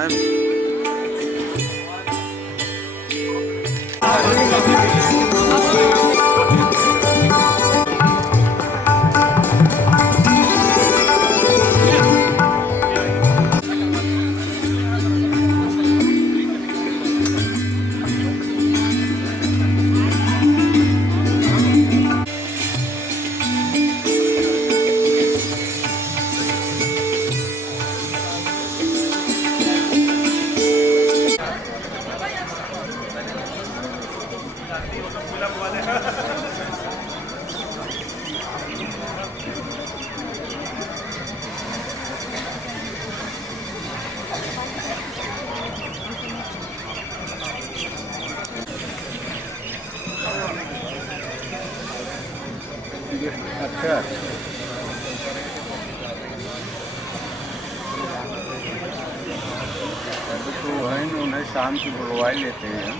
अच्छा, तो है ना, उन्हें शाम की बुलवा लेते हैं,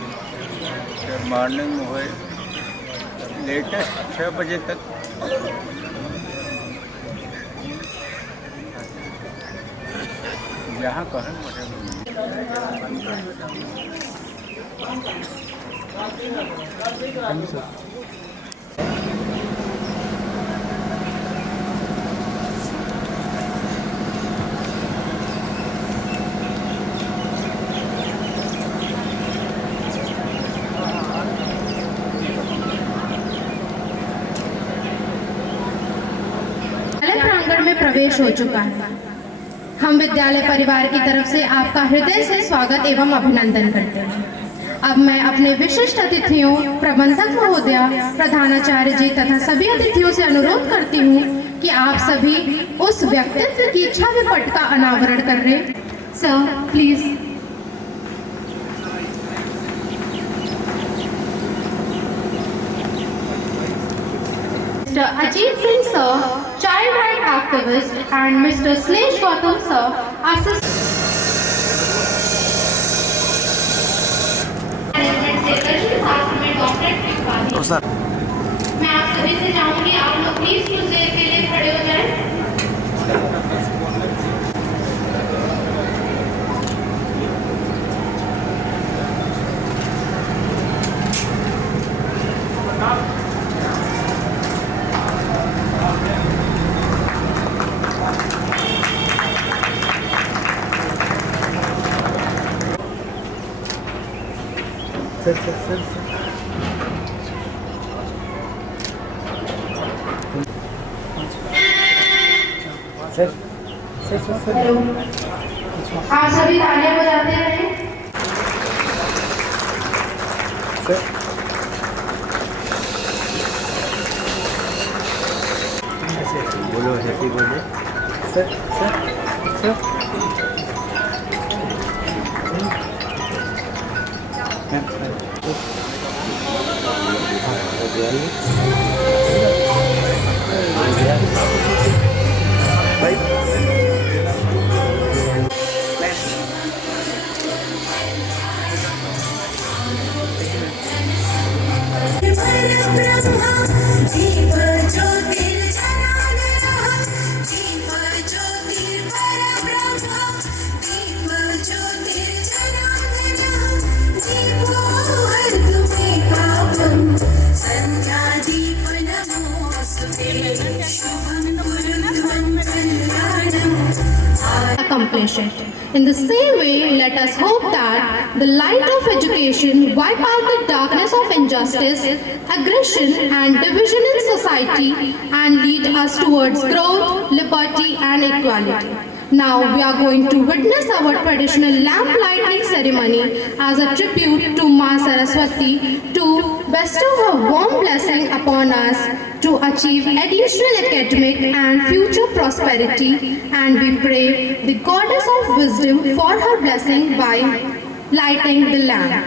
फिर मॉर्निंग में हुए लेटेस्ट 6 बजे तक। यहाँ कहें प्रांगण में प्रवेश हो चुका है। हम विद्यालय परिवार की तरफ से आपका हृदय से स्वागत एवं अभिनंदन करते हैं। अब मैं अपने विशिष्ट अतिथियों, प्रबंधक महोदया, प्रधानाचार्य जी तथा सभी अतिथियों से अनुरोध करती हूँ कि आप सभी उस व्यक्तित्व की छवि पट का अनावरण कर रहे। Sir please. Mr. Ajit Singh sir, child right activist, and Mr. Slesh Gautam sir, assistant तो सर मैं आप सभी से चाहूंगी आप लोग प्लीज कुछ देर के लिए खड़े हो जाएं। आप सभी तालियां बजाते रहे। बोलो happy birthday sir. Accomplish it. In the same way, let us hope that the light of education wipe out the darkness of injustice, aggression and division in society and lead us towards growth, liberty and equality. Now we are going to witness our traditional lamp lighting ceremony as a tribute to Ma Saraswati to bestow her warm blessing upon us to achieve additional academic and future prosperity, and we pray the goddess of wisdom for her blessing by lighting the lamp.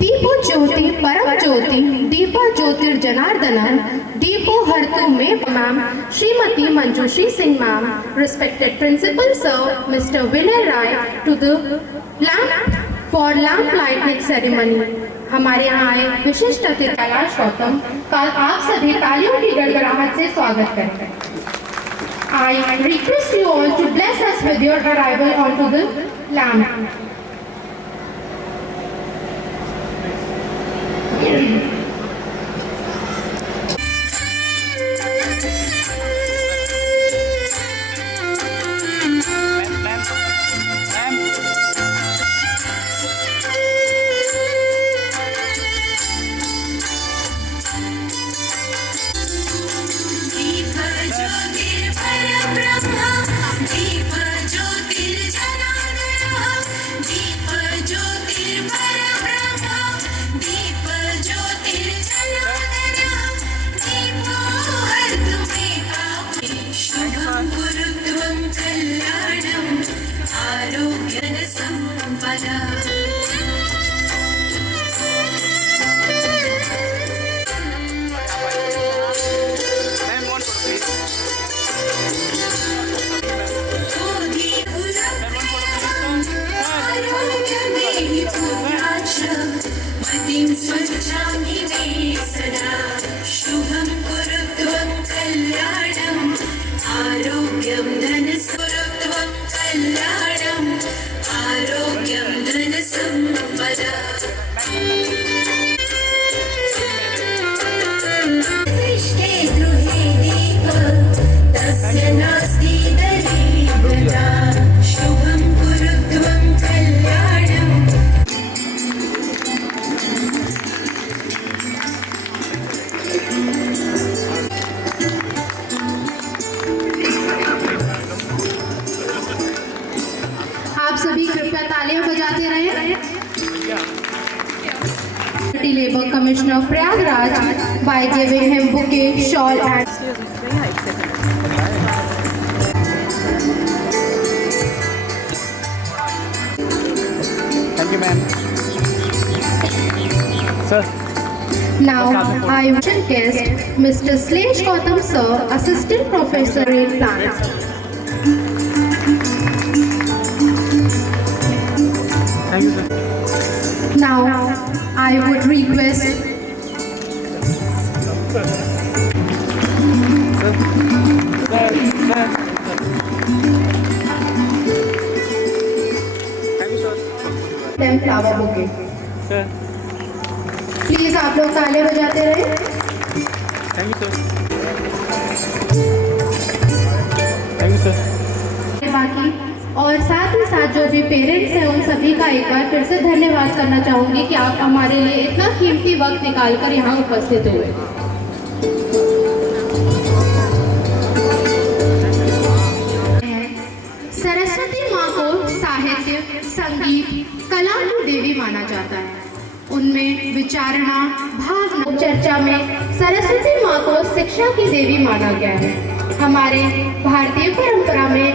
दीपो ज्योति परम ज्योति दीपा ज्योतिर्जनार्दना दीपो हरतु में ma'am Shrimati Manjushree Singh ma'am, respected principal sir Mr. Vinay Rai to the lamp for lamp lighting ceremony. हमारे यहाँ आए विशिष्ट अतिथि कैलाश गौतम का आप सभी तालियों की गड़गड़ाहट से स्वागत करते हैं। I request you all to bless us with your arrival onto the lamp. दीप ज्योतिर्परब्रह्म दीप ज्योतिर्जनार्दनः दीप ज्योतिर्परब्रह्म दीप ज्योतिर्जनार्दनः दीपो हर्तु मे पापे शुभं गुरुत्वं कल्याणम् आरोग्यं सम्पदा मतिं स्वच्छामि मे सदा शुभं कुरुत्वं कल्याणम् आरोग्यं धनस्वरूपं कल्याणम् आरोग्यं धनसम्पदा दृष्टे गृहे दीप तस्य नास्ति दरीद्रता शुभं कुरुत्वं कल्याणम् आप सभी कृपया तालियां बजाते रहें। Labor Commissioner of Prayagraj by giving him bouquet, shawl and Thank you, ma'am. Sir. now I will guest Mr. Slesh Gautam Sir, Assistant Professor in Plants. Thank you, sir. Now I would request them flower bouquet. Sir. Please आप लोग तालियां बजाते रहे। Thank you, sir. Thank you, sir. बाकी और साथ ही साथ जो भी पेरेंट्स हैं उन सभी का एक बार फिर से धन्यवाद करना चाहूँगी कि आप हमारे लिए इतना कीमती वक्त निकालकर यहाँ उपस्थित हुए। सरस्वती माँ को साहित्य, संगीत, कला की देवी माना जाता है। उनमें विचारणा, भावना, चर्चा में सरस्वती माँ को शिक्षा की देवी माना गया है। हमारे भारतीय परंपरा में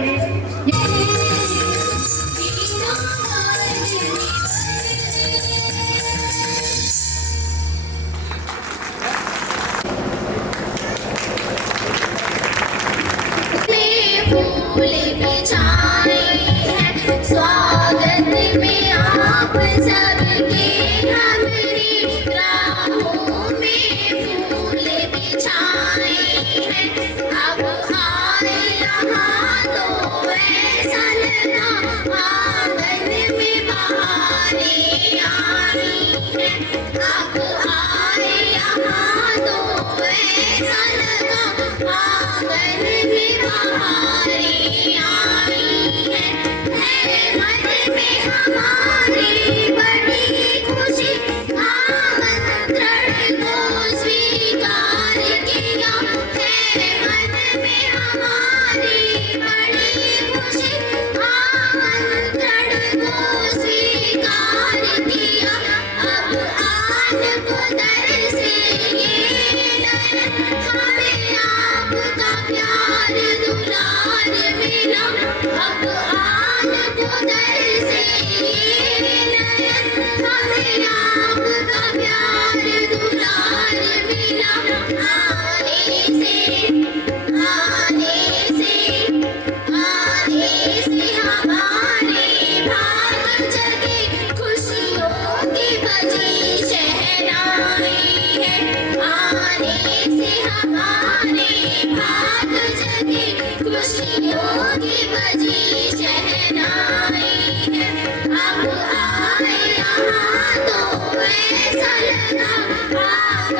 फूल बिछाए हैं स्वागत में आप सबके हमारी राहों में फूल बिछाए हैं अब आए यहाँ तो ऐसा लगा आंगन में बहारें आई हैं अब आए यहाँ तो ऐसा लगा आंगन में बहारें आई हैं मन में हमारी बड़ी खुशी आमंत्रण को स्वीकार किया है मन में हमारी बड़ी खुशी आमंत्रण को स्वीकार किया अब आन को दर से ये नयन हमें आपका प्यार दुलार मिला अब आन को दर से ये नयन हमें आपका प्यार दुलार मिला आने से हमारे भाग जगे खुशियों की बजी शहनाई है आने से हमारे भाग जगे खुशियों की बजी शहनाई है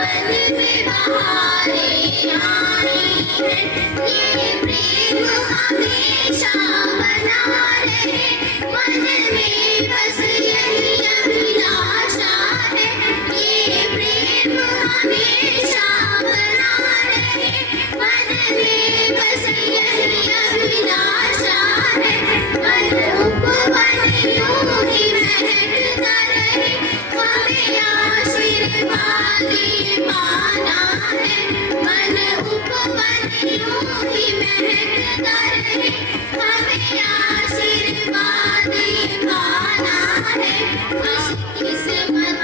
सावन में बहारें आई हैं। ये प्रेम हमेशा बना रहे, मन में बस यही अभिलाषा है। ये प्रेम हमेशा बना रहे, मन में बस यही अभिलाषा है। मन उपवन यूं ही महकता रहे, हमें आशीर्वाद ये पाना है। मन उपवन यूं ही महकता रहे, हमें आशीर्वाद ये पाना है। खुश किस्मत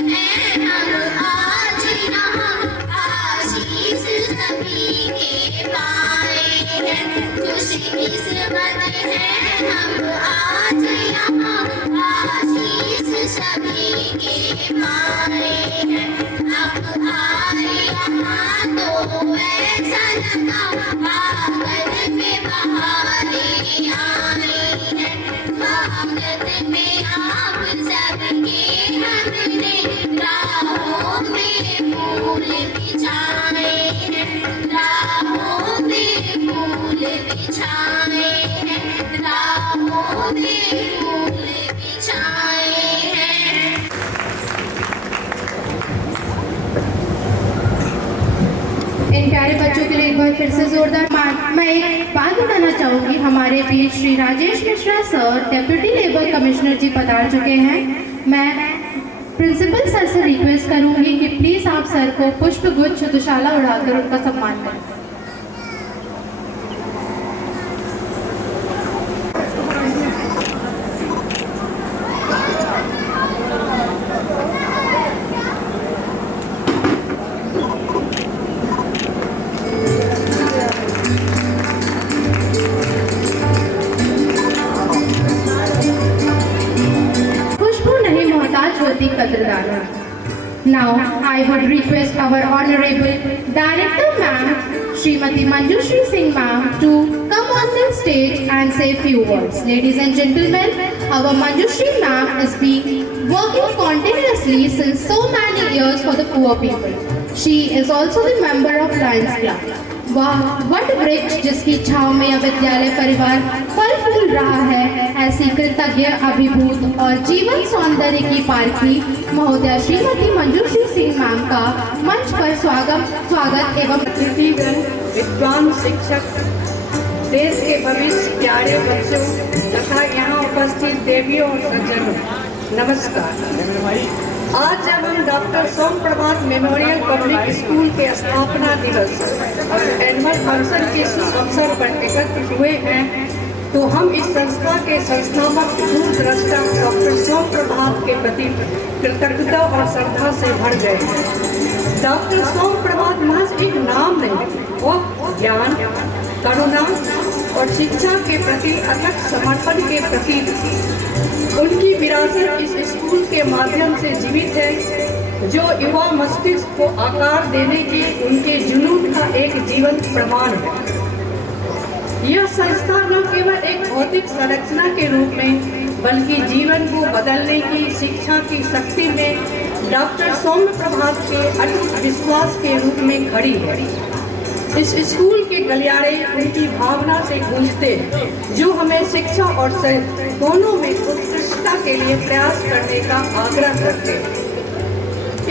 है हम आज यहाँ, आशीष सभी के पाए हैं। खुश किस्मत है हम आज यहाँ, आशीष सभी के पाए हैं। अब आए यहाँ तो ऐसा लगा, आंगन में बहारें आई हैं। स्वागत में आप सबके हमने राहों में फूल बिछाए हैं। राहों में फूल बिछाए हैं। राहों में फूल बिछाए हैं। इन प्यारे बच्चों के लिए एक बार फिर से जोरदार मैं एक बात बताना चाहूँगी। हमारे बीच Shri Rajesh Mishra sir deputy labour commissioner ji पधार चुके हैं। मैं प्रिंसिपल सर से रिक्वेस्ट करूँगी कि प्लीज़ आप सर को पुष्प गुच्छ दुशाला उड़ाकर उनका सम्मान करें। Now, I would request our Honorable Director Ma'am, Srimati Manjushri Singh Ma'am, to come on the stage and say few words. Ladies and gentlemen, our Manjushri Ma'am has been working continuously since so many years for the poor people. She is also the member of Lions Club. वाह, what वृक्ष जिसकी छाव में यह विद्यालय परिवार फल फूल रहा है, ऐसी कृतज्ञ अभिभूत और जीवन सौंदर्य की पारखी महोदया श्रीमती मंजूश्री सिंह मैम का मंच पर स्वागत एवं अतिथिगण, विद्वान शिक्षक, देश के भविष्य प्यारे बच्चों तथा यहाँ उपस्थित देवियों और सज्जनों, नमस्कार। आज जब हम डॉक्टर सोम प्रभात मेमोरियल पब्लिक स्कूल के स्थापना दिवस और एनुअल फंक्शन के शुभ अवसर पर एकत्र हुए हैं, तो हम इस संस्था के संस्थापक दूरदृष्टा डॉक्टर सोम प्रभात के प्रति कृतज्ञता और श्रद्धा से भर गए हैं। डॉक्टर सोम प्रभात महज एक नाम नहीं, वो ज्ञान, करुणा और शिक्षा के प्रति अथक समर्पण के प्रतीक थी। उनकी विरासत इस स्कूल के माध्यम से जीवित है, जो युवा मस्तिष्क को आकार देने के उनके जुनून का एक जीवंत प्रमाण है। यह संस्था न केवल एक भौतिक संरचना के रूप में, बल्कि जीवन को बदलने की शिक्षा की शक्ति में डॉक्टर सोम प्रभात के अटूट विश्वास के रूप में खड़ी है। इस स्कूल के गलियारे उनकी भावना से गूंजते, जो हमें शिक्षा और दोनों में उत्कृष्टता के लिए प्रयास करने का आग्रह करते हैं।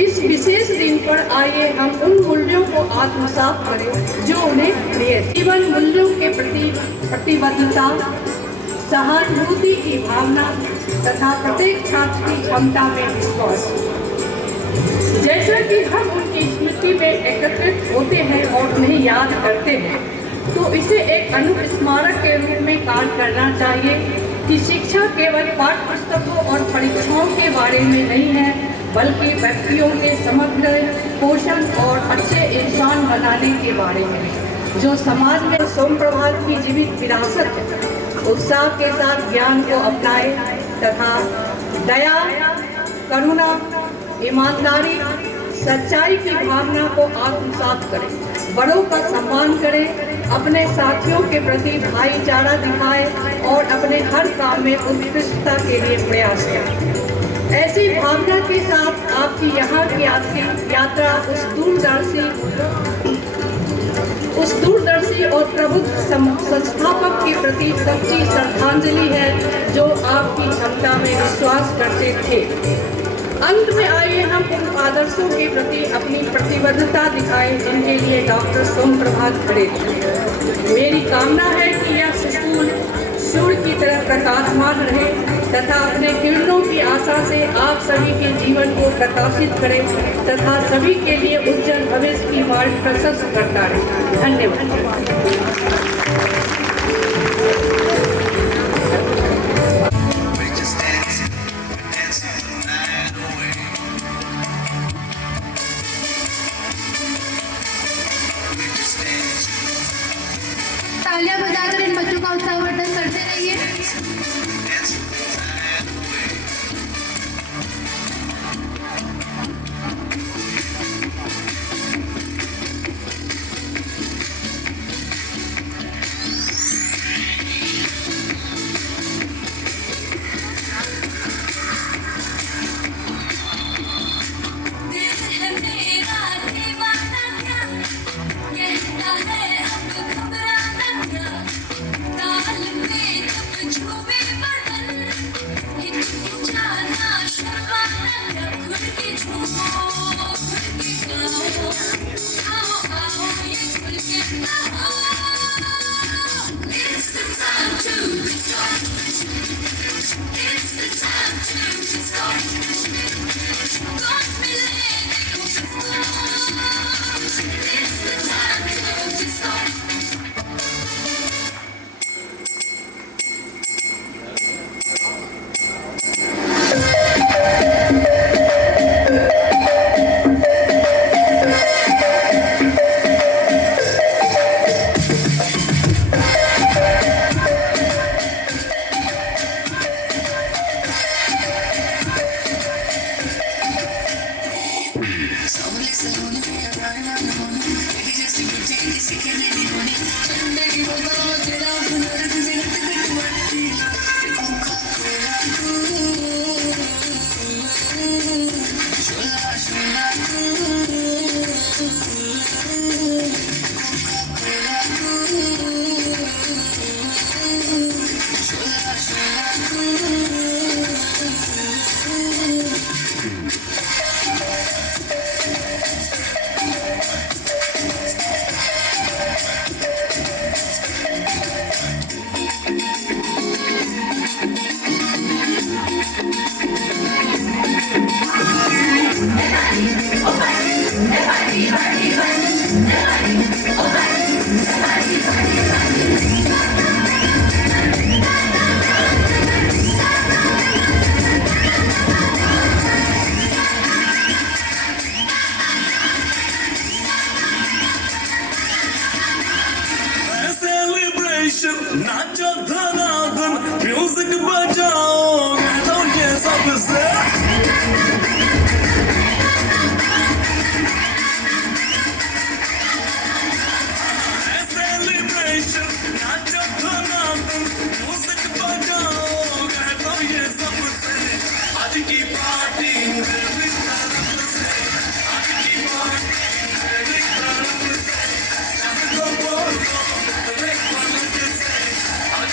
इस विशेष दिन पर आइए हम उन मूल्यों को आत्मसात करें जो उन्हें प्रिय। जीवन मूल्यों के प्रति प्रतिबद्धता, सहानुभूति की भावना तथा प्रत्येक छात्र की क्षमता में विश्वास। जैसा कि हम उनकी स्मृति में एकत्रित होते हैं और उन्हें याद करते हैं, तो इसे एक अनुस्मारक के रूप में कार्य करना चाहिए कि शिक्षा केवल पाठ्य पुस्तकों और परीक्षाओं के बारे में नहीं है, बल्कि व्यक्तियों के समग्र पोषण और अच्छे इंसान बनाने के बारे में, जो समाज में सोम प्रभात की जीवित विरासत है। उत्साह के साथ ज्ञान को अपनाए तथा दया, करुणा, ईमानदारी, सच्चाई की भावना को आत्मसात करें, बड़ों का सम्मान करें, अपने साथियों के प्रति भाईचारा दिखाएं और अपने हर काम में उत्कृष्टता के लिए प्रयास करें। ऐसी भावना के साथ आपकी यहाँ की यात्रा उस दूरदर्शी और प्रबुद्ध संस्थापक के प्रति सच्ची श्रद्धांजलि है जो आपकी क्षमता में विश्वास करते थे। अंत में आइए हम उन आदर्शों के प्रति अपनी प्रतिबद्धता दिखाएं जिनके लिए डॉक्टर सोम प्रभात खड़े थे। मेरी कामना है कि यह स्कूल सूर्य की तरह प्रकाशमान रहे तथा अपने किरणों की आशा से आप सभी के जीवन को प्रकाशित करे तथा सभी के लिए उज्जवल भविष्य की मार्ग प्रशस्त करता रहे। धन्यवाद। तालियां बजाकर इन बच्चों का उत्साहवर्धन करते रहिए। नाचो धनाधन म्यूजिक बजाओ तो ये सबसे सेलिब्रेशन नाचो धनाधन म्यूजिक बजाओ तो ये सबसे आज की पार्टी एक तरफ से आज की पार्टी एक तरफ से सबको बोलो एक पलक से आज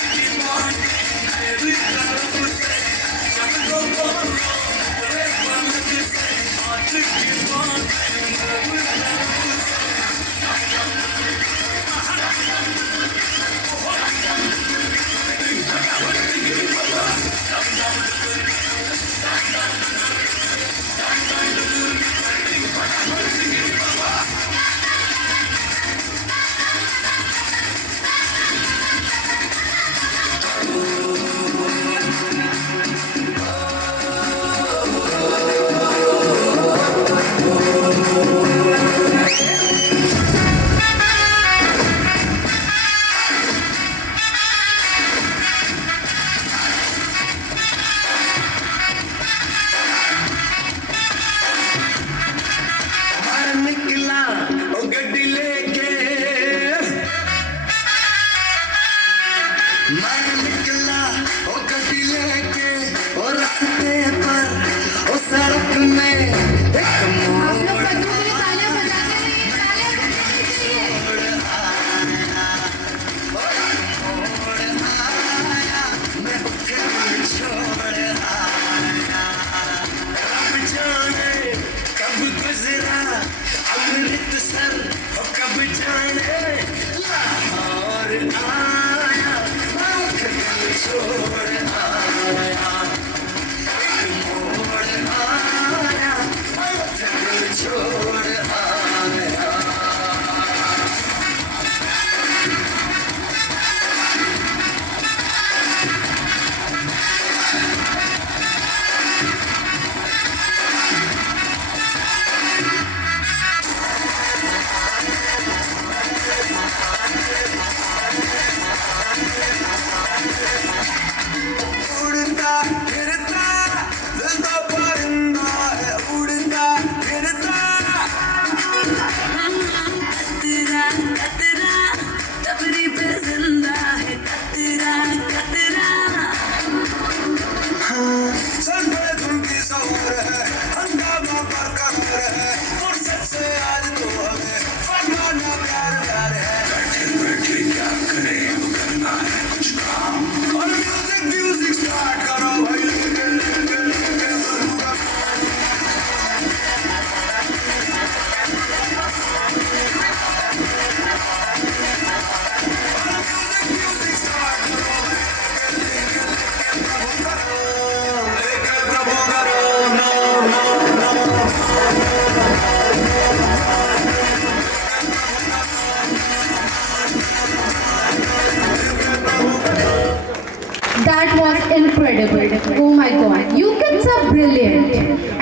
That was incredible. Oh my God, you kids are brilliant.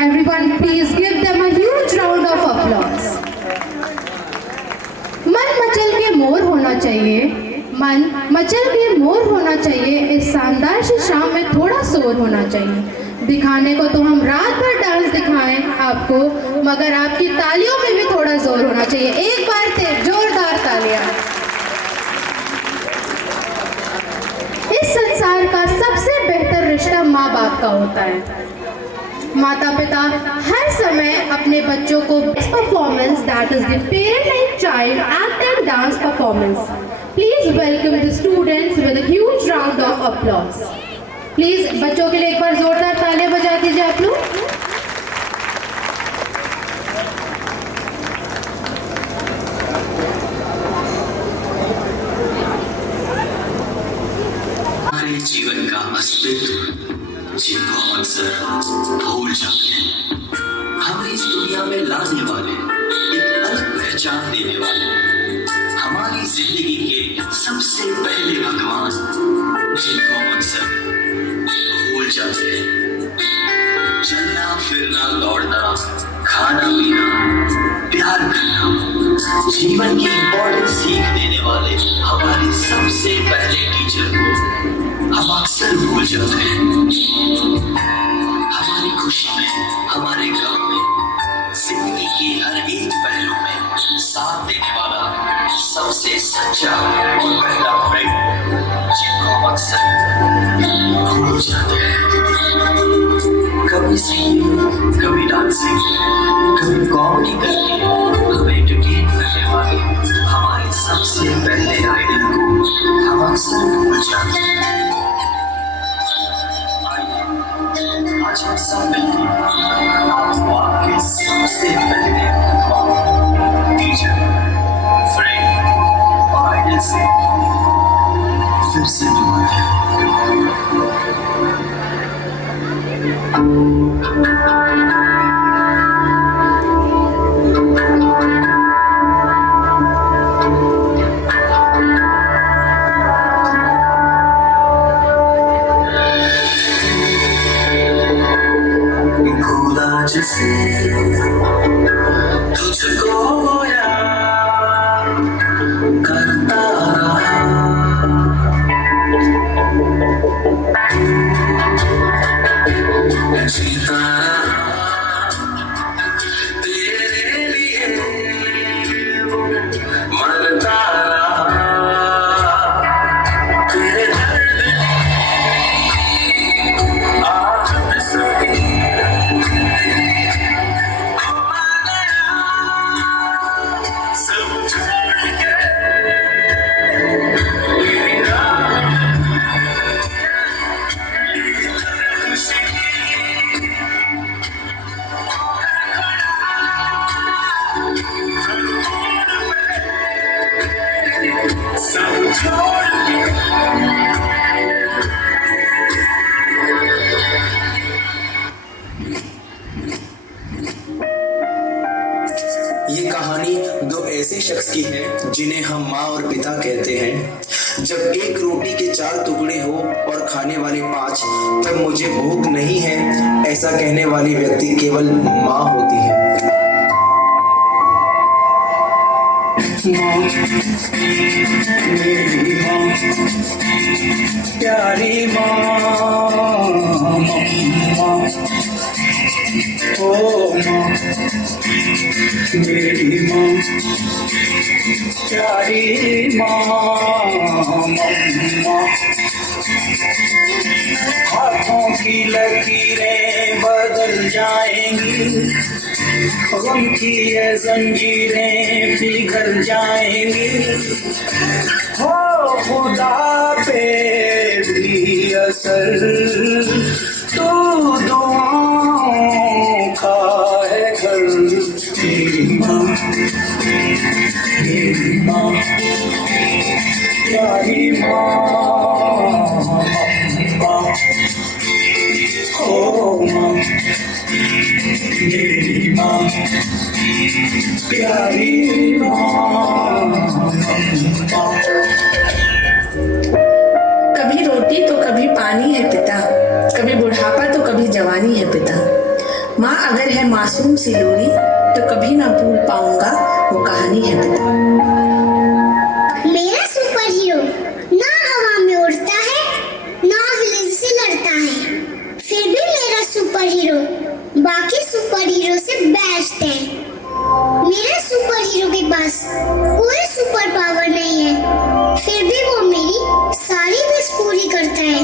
Everyone, please give them a huge round of applause. मन मचल के मोर होना चाहिए, मन मचल के मोर होना चाहिए। इस शानदार सी शाम में थोड़ा शोर होना चाहिए। दिखाने को तो हम रात भर डांस दिखाएं आपको, मगर आपकी तालियों में भी थोड़ा जोर होना चाहिए। एक बार से जोरदार तालियां। इस संसार का सबसे बेहतर रिश्ता माँ बाप का होता है। माता पिता हर समय अपने बच्चों को best performance, that is the parent and child act and dance performance. Please welcome the students with a huge round of applause. Please बच्चों के लिए एक बार जोरदार तालियां बजा दीजिए आप लोग। हमारे जीवन का अस्तित्व जिनको हम अक्सर भूल जाते हैं, हमें इस दुनिया में लाने वाले, एक अलग पहचान देने वाले, हमारी जिंदगी के सबसे पहले भगवान जिनको हम अक्सर भूल जाते हैं। चलना फिरना दौड़ना, खाना पीना, प्यार करना, जीवन की इम्पोर्टेंस सीख देने वाले हमारे सबसे पहले टीचर को हम अक्सर भूल जाते हैं। हमारी खुशी में, हमारे गम में, जिंदगी के हर एक पहलू में साथ देने वाला सबसे सच्चा और पहला फ्रेंड जिनको हम अक्सर भूल जाते हैं। कभी सिंगिंग, कभी डांसिंग, कभी कॉमेडी करके हमें एंटरटेन करने वाले हमारे सबसे पहले आइडल को हम अक्सर भूल जाते हैं। आज हम सब मिलकर आपको आपके सबसे पहले टीचर, फ्रेंड और आइडल से फिर से मिलते हैं। तुझको याद करता रहा, जीता रहा तेरे लिए, मरता रहा तेरे दर्द में, आज सभी ये कहानी दो ऐसे शख्स की है जिन्हें हम माँ और पिता कहते हैं। जब एक रोटी के 4 टुकड़े हो और खाने वाले 5, तब मुझे भूख नहीं है ऐसा कहने वाली व्यक्ति केवल माँ होती है। मेरी माँ, प्यारी माँ, माँ, ओ माँ, मेरी माँ, प्यारी माँ, माँ, हाथों की लकीरें बदल जाएंगी, गम की ये जंजीरें पिघल जाएंगी, हो खुदा पे भी असर तो दुआओं का है घर। मेरी माँ, मेरी माँ, प्यारी माँ, माँ, ओ माँ, मेरी माँ, प्यारी माँ। कभी रोटी तो कभी पानी मासूम सी लोरी तो कभी ना भूल पाऊंगा वो कहानी है पिता। मेरा सुपर हीरो ना हवा में उड़ता है ना विलेन से लड़ता है, फिर भी मेरा सुपर हीरो बाकी सुपर हीरो से बेस्ट है। मेरे सुपर हीरो के पास कोई सुपर पावर नहीं है, फिर भी वो मेरी सारी विश पूरी करता है।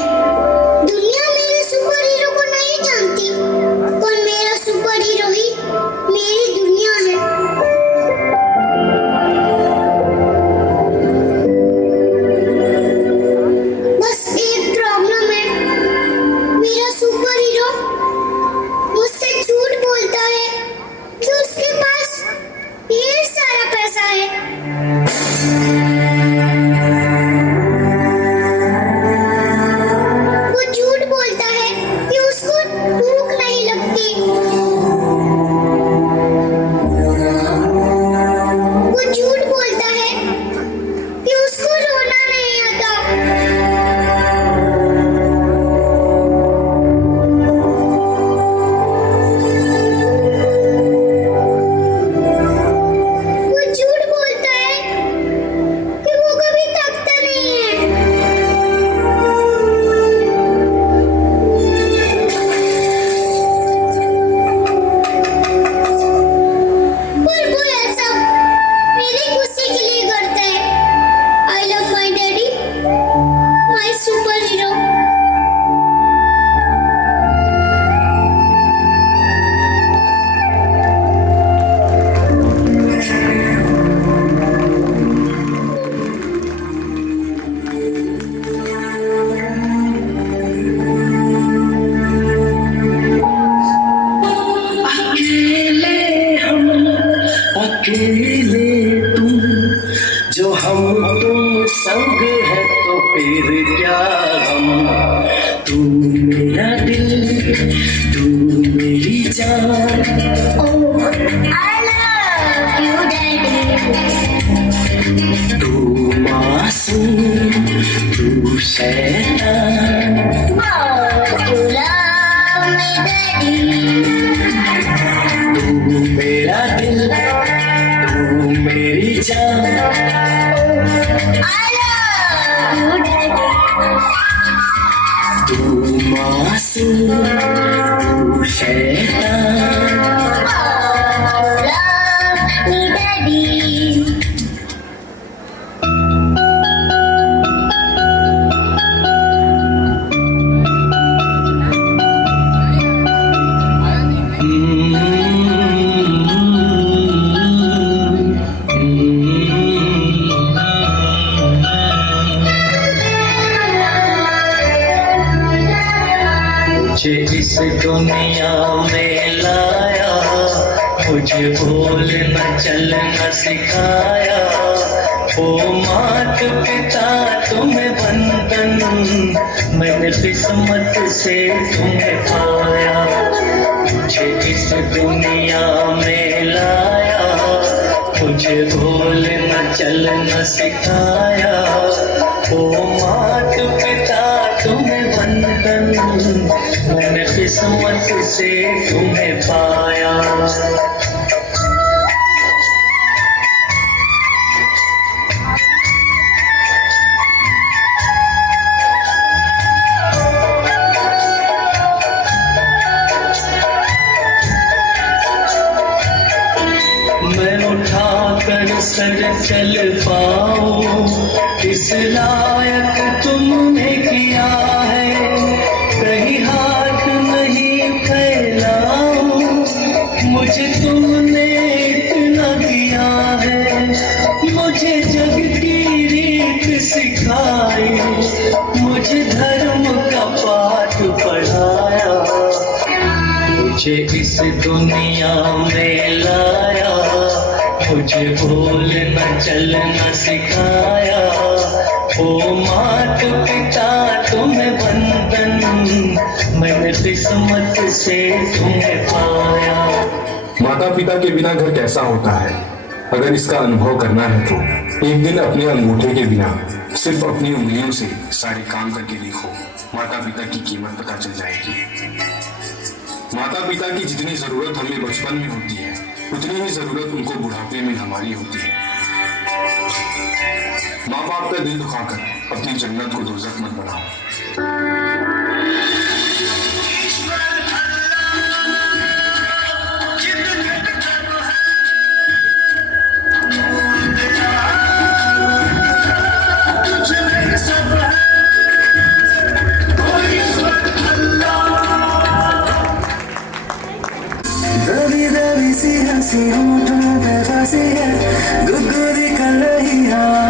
दुनिया मेरे सुपर हीरो को नहीं जानती, पर मेरा सुपर हीरो ही मेरी दुनिया है। बस एक प्रॉब्लम है, मेरा सुपर हीरो मुझसे झूठ बोलता है कि उसके पास ढेर सारा पैसा है। वो झूठ बोलता है कि उसको भूख नहीं लगती। वो झूठ बोलता है कि उसको रोना नहीं आता। वो झूठ बोलता है कि वो कभी थकता नहीं है। पर वो ऐसा मेरी खुशी के लिए करता है। I love my daddy, my super hero. अकेले हम अकेले तुम, जो हम तुम संग है तो फिर क्या हम। तू मेरा दिल तू मेरी जान, I love you, Daddy. तू मासूम तू शैतान, You love me, Daddy. तू मेरा दिल तू मेरी जान, I love you, Daddy. तू मासूम तू शैतान। You love me, Daddy. मुझे इस दुनिया में लाया, मुझे बोलना चलना सिखाया। ओ मात पिता तुम्हें वंदन, मैंने किस्मत से तुम्हें पाया। मुझे इस दुनिया में लाया, मुझे बोलना चलना सिखाया। ओ मात पिता तुम्हें वंदन, मैंने किस्मत से तुम्हें पाया। मैं उठाकर सर चल पाऊं, इस लायक तुमने किया है। कहीं हाथ नहीं फैलाऊं, मुझे तुमने इतना दिया है। मुझे जग की रीत सिखाई, मुझे धर्म का पाठ पढ़ाया। मुझे इस दुनिया में लाया, मुझे बोलना चलना सिखाया। ओ मात पिता तुम्हें वंदन, मैंने किस्मत से तुम्हें पाया। माता पिता के बिना घर कैसा होता है, अगर इसका अनुभव करना है तो एक दिन अपने अंगूठे के बिना सिर्फ अपनी उंगलियों से सारे काम करके देखो, माता पिता की कीमत पता चल जाएगी। माता पिता की जितनी जरूरत हमें बचपन में होती है, उतनी ही जरूरत उनको बुढ़ापे में हमारी होती है। माँ बाप का दिल दुखाकर अपनी जन्नत को दोज़ख मत बनाओ। दबी दबी सी हंसी होठों पे बसी है, गुदगुदी कर रही हवा।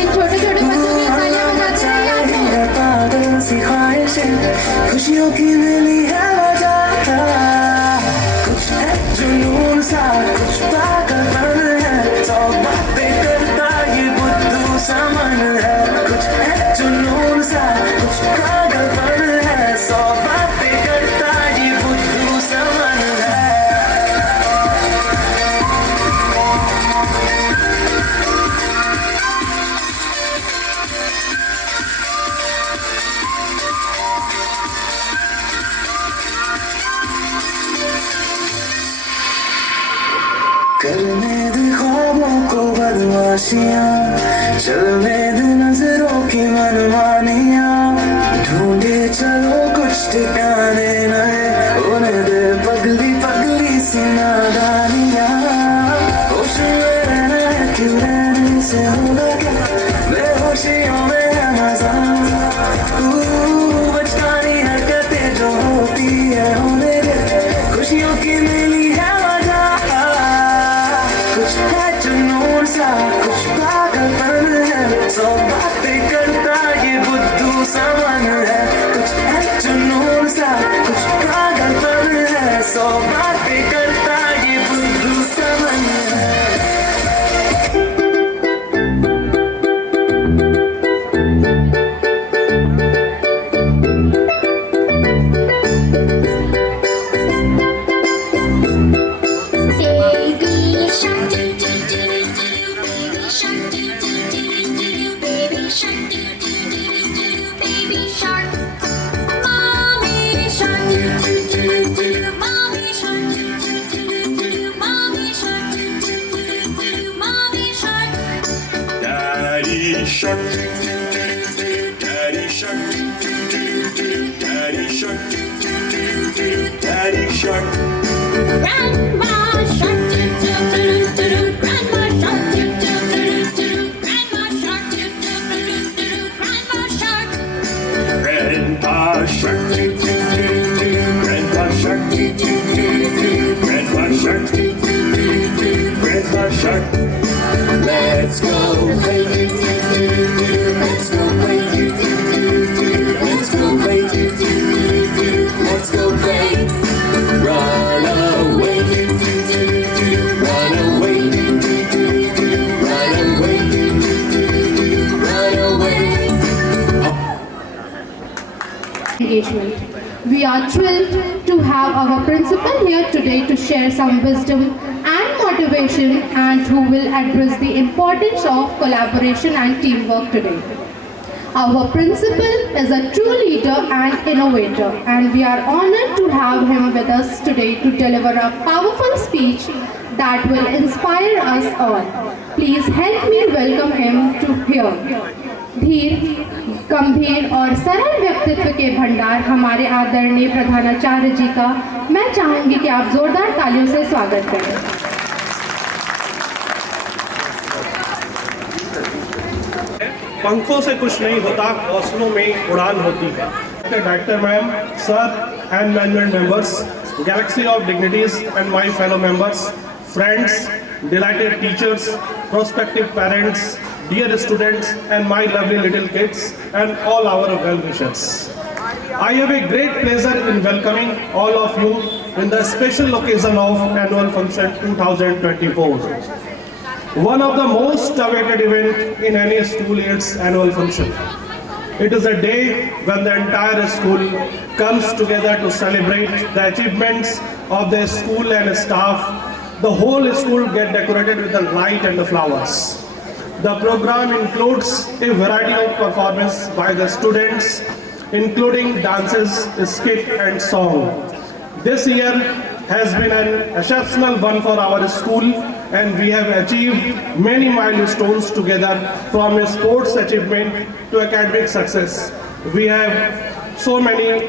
इन छोटे छोटे बच्चों की तालियां बजाते रहिए आप लोग। पागल सी ख्वाहिशें खुशियों की मिली है वजह, कुछ है जुनून सा कुछ पागलपन है, सौ बातें करता ये बुद्धू सा मन है। कुछ है जुनून सा कुछ पागलपन है, सौ बातें करता ये बुद्धू सा मन है। करने दे ख्वाबों को बदमाशियां, चलने दे नजरों की मनमानियां, ढूंढे चलो कुछ ठिकाने नए, उन्हें दे पगली पगली सी नादानियां। होश में रहना है क्यों रहने से होगा क्या, बेहोशियों में है मजा। बचकानी हरकतें जो होती है होने दे, खुशियों की मिली है वजह। कुछ है जुनून सा कुछ पागलपन है, सौ बातें करता ये बुद्धू सा मन है। कुछ है जुनून सा कुछ पागलपन है, सौ बातें करता ये बुद्धू सा मन है। Baby shark do do do do, baby shark do do do, baby shark do do do, baby shark. Mommy shark do do do, mommy shark do do do, mommy shark do do, mommy shark. Daddy shark, daddy shark, daddy shark, daddy shark. Grandma shark do do do, grandma shark do do do, grandma shark do do do, grandma shark. Grandpa shark, grandpa shark, grandpa shark, grandpa shark. Let's go play, let's go play, let's go play, let's go play. Run away, run away, run away, run away. Engagement. We are thrilled to have our principal here today to share some wisdom and motivation, and who will address the importance of collaboration and teamwork today. Our principal is a true leader and innovator, and we are honored to have him with us today to deliver a powerful speech that will inspire us all. Please help me welcome him to here. धीर, गंभीर और सरल व्यक्तित्व के भंडार हमारे आदरणीय प्रधानाचार्य जी का मैं चाहूंगी कि आप जोरदार तालियों से स्वागत करें। पंखों से कुछ नहीं होता, हौसलों में उड़ान होती है। Director ma'am, sir and management members, Galaxy of dignities and my fellow members, friends, delighted teachers, prospective parents, dear students and my lovely little kids and all our well-wishers. I have a great pleasure in welcoming all of you in the special occasion of Annual Function 2024. One of the most awaited event in any school year's annual function. It is a day when the entire school comes together to celebrate the achievements of the school and staff. The whole school get decorated with the light and the flowers. The program includes a variety of performance by the students, including dances, skit and song. This year has been an exceptional one for our school, and we have achieved many milestones together, from a sports achievement to academic success. We have so many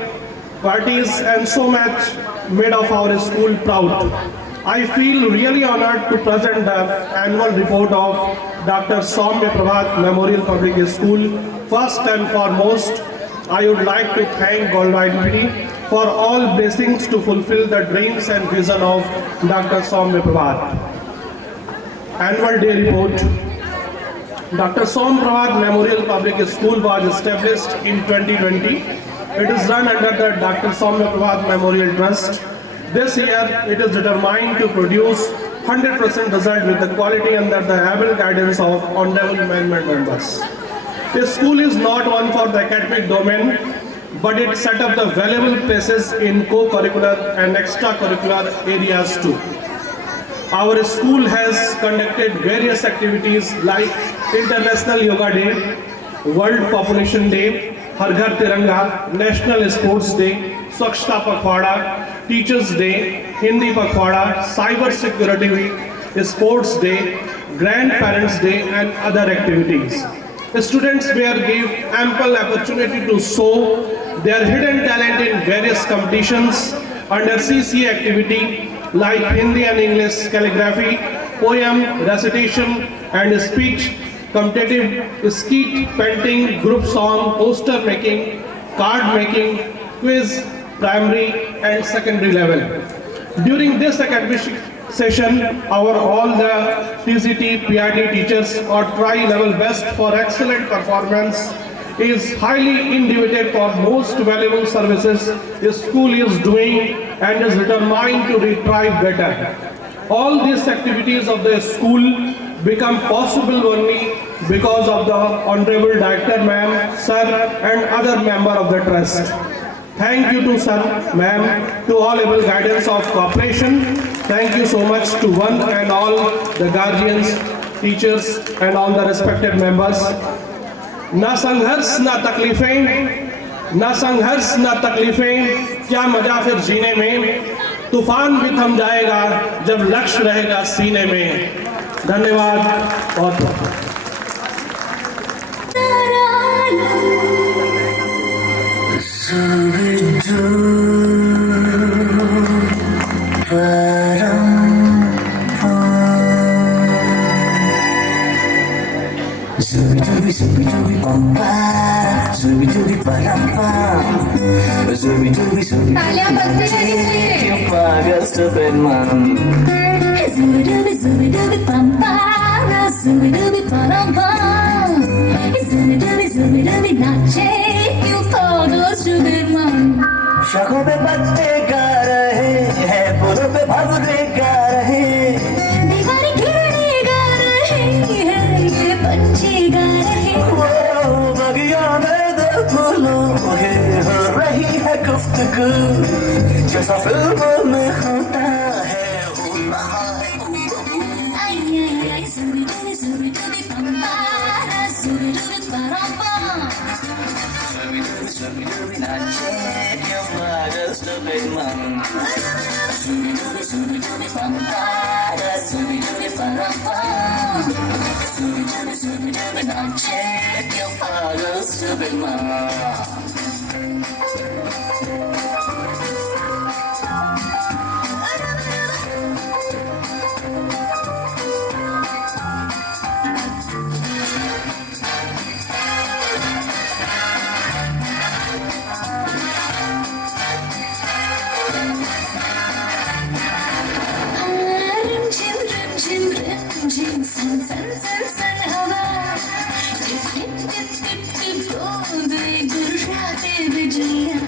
parties and so much made of our school proud. I feel really honored to present the annual report of Dr. Soumya Prabhat Memorial Public School. First and foremost, I would like to thank God Almighty for all blessings to fulfill the dreams and vision of Dr. Soumya Prabhat. Annual Day Report. Dr. Soumya Prabhat Memorial Public School was established in 2020. It is run under the Dr. Soumya Prabhat Memorial Trust. This year, it is determined to produce 100% result with the quality under the able guidance of honorable management members. The school is not one for the academic domain, but it set up the valuable places in co-curricular and extracurricular areas too. Our school has conducted various activities like International Yoga Day, World Population Day, Har Ghar Tiranga, National Sports Day, Swachhta Pakhwada, Teachers Day, Hindi Pakhwada, Cyber Security Week, Sports Day, Grandparents Day and other activities. The students were given ample opportunity to show their hidden talent in various competitions under CCA activity like Hindi and English calligraphy, poem, recitation and speech, competitive skit, painting, group song, poster making, card making, quiz, primary and secondary level. During this academic session, all the TCT, PRD teachers or tri-level best for excellent performance is highly indicated for most valuable services the school is doing and is determined to retrieve better. All these activities of the school become possible only because of the Honorable Director Ma'am, Sir and other member of the trust. Thank you to Sir, Ma'am, to all able guidance of cooperation. Thank you so much to one and all the guardians, teachers and all the respected members. ना संघर्ष ना तकलीफें, ना संघर्ष ना तकलीफें, क्या मजा फिर जीने में, तूफान भी थम जाएगा जब लक्ष्य रहेगा सीने में. धन्यवाद बहुत बहुत. तालियां बजती रहेंगी। शखों पे पत्ते गा रहे हैं, पुलों पे भंवरे गा रहे, दीवारें घेरे गा रहे हैं, ये पंछी गा रहे, बगिया में दो फूलों के हो रही है गुफ्तगू, जैसा फिल्मों में होता है हो रहा है हूबहू. आई आई आई सुबी डूबी पंपारा, सुबी डूबी परम्पा, Subi-dubi nache, क्यों पागल stupid man. सुबी पंपारा, सुबी डूबी परम्पा, सुबी डूबी नाचे, क्यों पागल stupid man. रिमझिम सन सन सन सन हवा, tip tip tip tip tip बूंदे गुर्राते बिजलियाँ,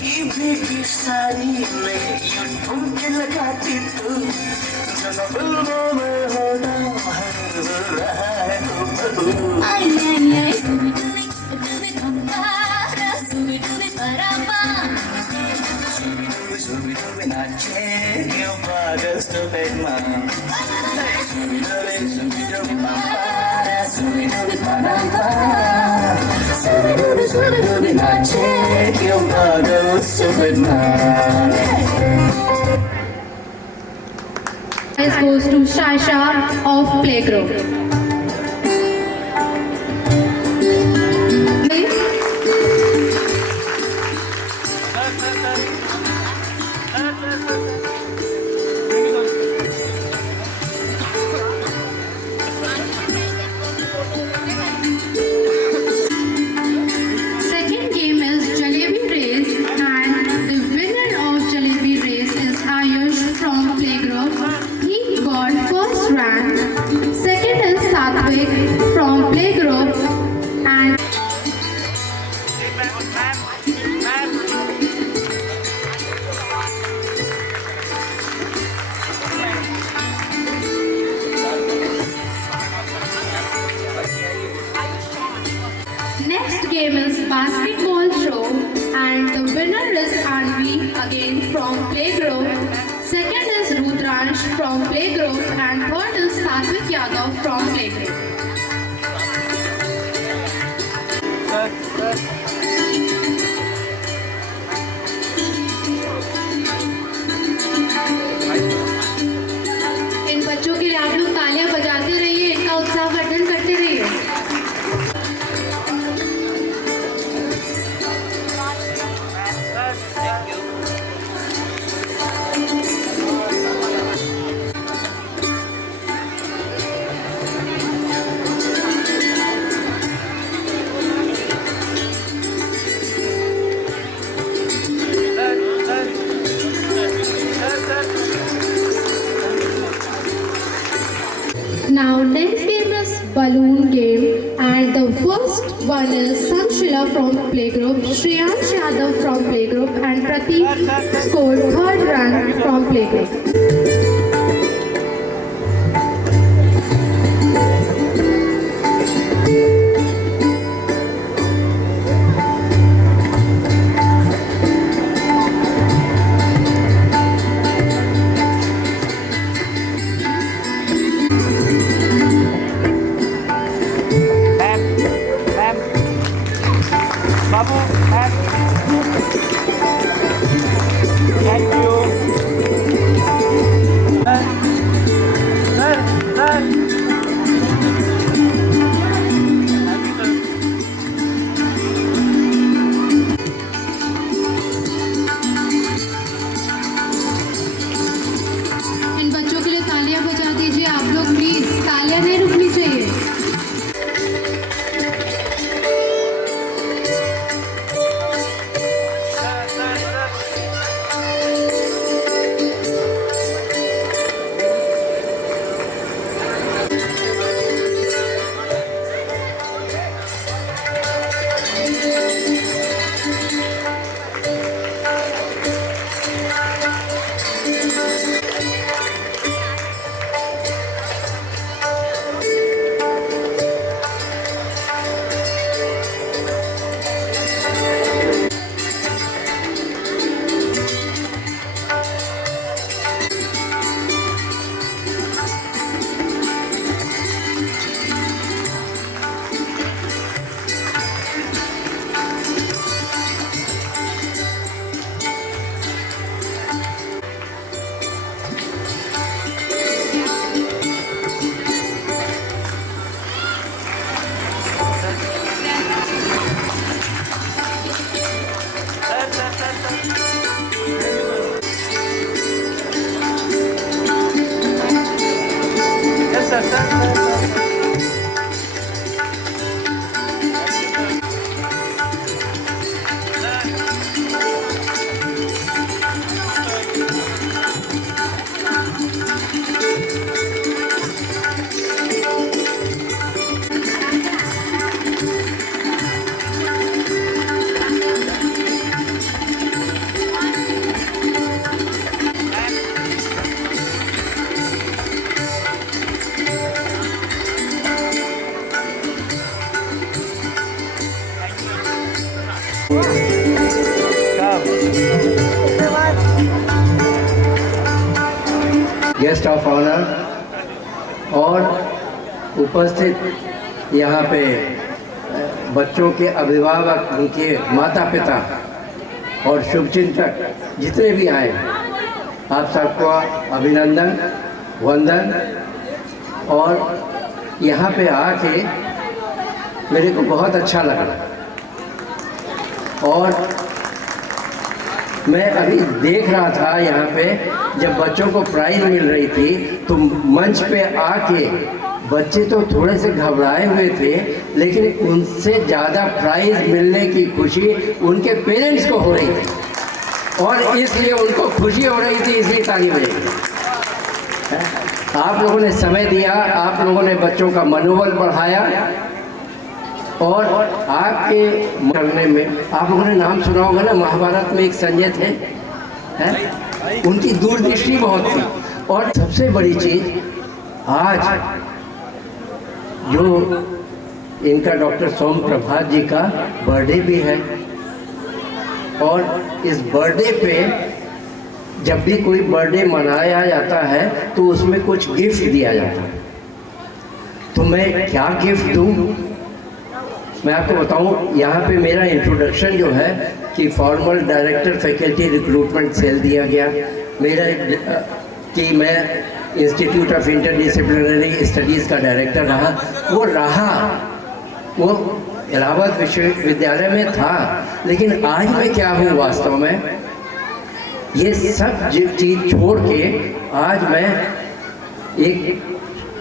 भीगी भीगी साड़ी में यूं ठुमके लगाती तू, जैसा फिल्मों में होता है हो रहा है हूबहू. आई आई आई सुबी डूबी पंपारा, सुबी डूबी परम्पा, Subi-dubi nache, क्यों पागल stupid man. Subi-dubi pampara, सुबी डूबी परम्पा, सुबी डूबी स्वर्ग भी नाचे क्यों पागल मुझसे बदना Prize goes to Shaisha of Playgroup. Second game is Jalebi Race, and the winner of Jalebi Race is Ayush from Playgroup. He got first rank. Second is Satvik from Playgroup, and next game is basketball throw, and the winner is Anvi again from Playgroup. Second is Rudransh from Playgroup, and third is Satvik Yadav from Playgroup. इन बच्चों के लिए आप लोग तालियां बजाते रहिए, इनका उत्साह वर्धन करते रहिए. Now next game is balloon game, and the first one is Sanshila from Playgroup, Shreyansh Yadav from Playgroup, and Prateek scored third rank from Playgroup. Babu thank you in बच्चों के लिए तालियां बजा दीजिए आप लोग, प्लीज तालियां नहीं रुकनी चाहिए. गेस्ट ऑफ ऑनर और उपस्थित यहाँ पे बच्चों के अभिभावक, उनके माता पिता और शुभचिंतक जितने भी आए, आप सबको अभिनंदन, वंदन। और यहाँ पे आके मेरे को बहुत अच्छा लगा। और मैं अभी देख रहा था यहाँ पे जब बच्चों को प्राइज़ मिल रही थी तो मंच पे आके बच्चे तो थोड़े से घबराए हुए थे, लेकिन उनसे ज़्यादा प्राइज़ मिलने की खुशी उनके पेरेंट्स को हो रही थी और इसलिए उनको खुशी हो रही थी, इसलिए ताली बजेगी। आप लोगों ने समय दिया, आप लोगों ने बच्चों का मनोबल बढ़ाया और आपके करने में आप लोगों ने नाम सुना होगा ना, महाभारत में एक संजय थे, हैं? उनकी दूरदृष्टि बहुत थी। और सबसे बड़ी चीज़, आज जो इनका डॉक्टर सोम प्रभात जी का बर्थडे भी है और इस बर्थडे पे जब भी कोई बर्थडे मनाया जाता है तो उसमें कुछ गिफ्ट दिया जाता है। तो मैं क्या गिफ्ट दूँ, मैं आपको बताऊं। यहाँ पे मेरा इंट्रोडक्शन जो है कि formal director faculty recruitment cell दिया गया, मेरा कि मैं इंस्टीट्यूट ऑफ इंटरडिसिप्लिनरी स्टडीज़ का डायरेक्टर रहा, वो इलाहाबाद विश्वविद्यालय में था। लेकिन आज मैं क्या हूँ वास्तव में, ये सब चीज़ छोड़ के आज मैं एक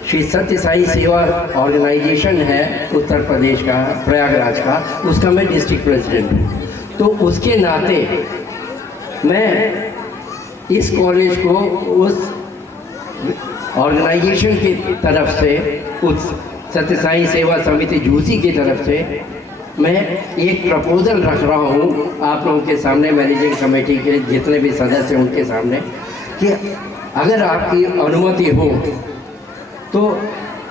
श्री सत्य साई सेवा ऑर्गेनाइजेशन है उत्तर प्रदेश का, प्रयागराज का, उसका मैं डिस्ट्रिक्ट प्रेसिडेंट हूँ। तो उसके नाते मैं इस कॉलेज को उस ऑर्गेनाइजेशन की तरफ से, उस सत्य साई सेवा समिति झूसी की तरफ से मैं एक प्रपोज़ल रख रहा हूँ आप लोगों के सामने, मैनेजिंग कमेटी के जितने भी सदस्य हैं उनके सामने, कि अगर आपकी अनुमति हो तो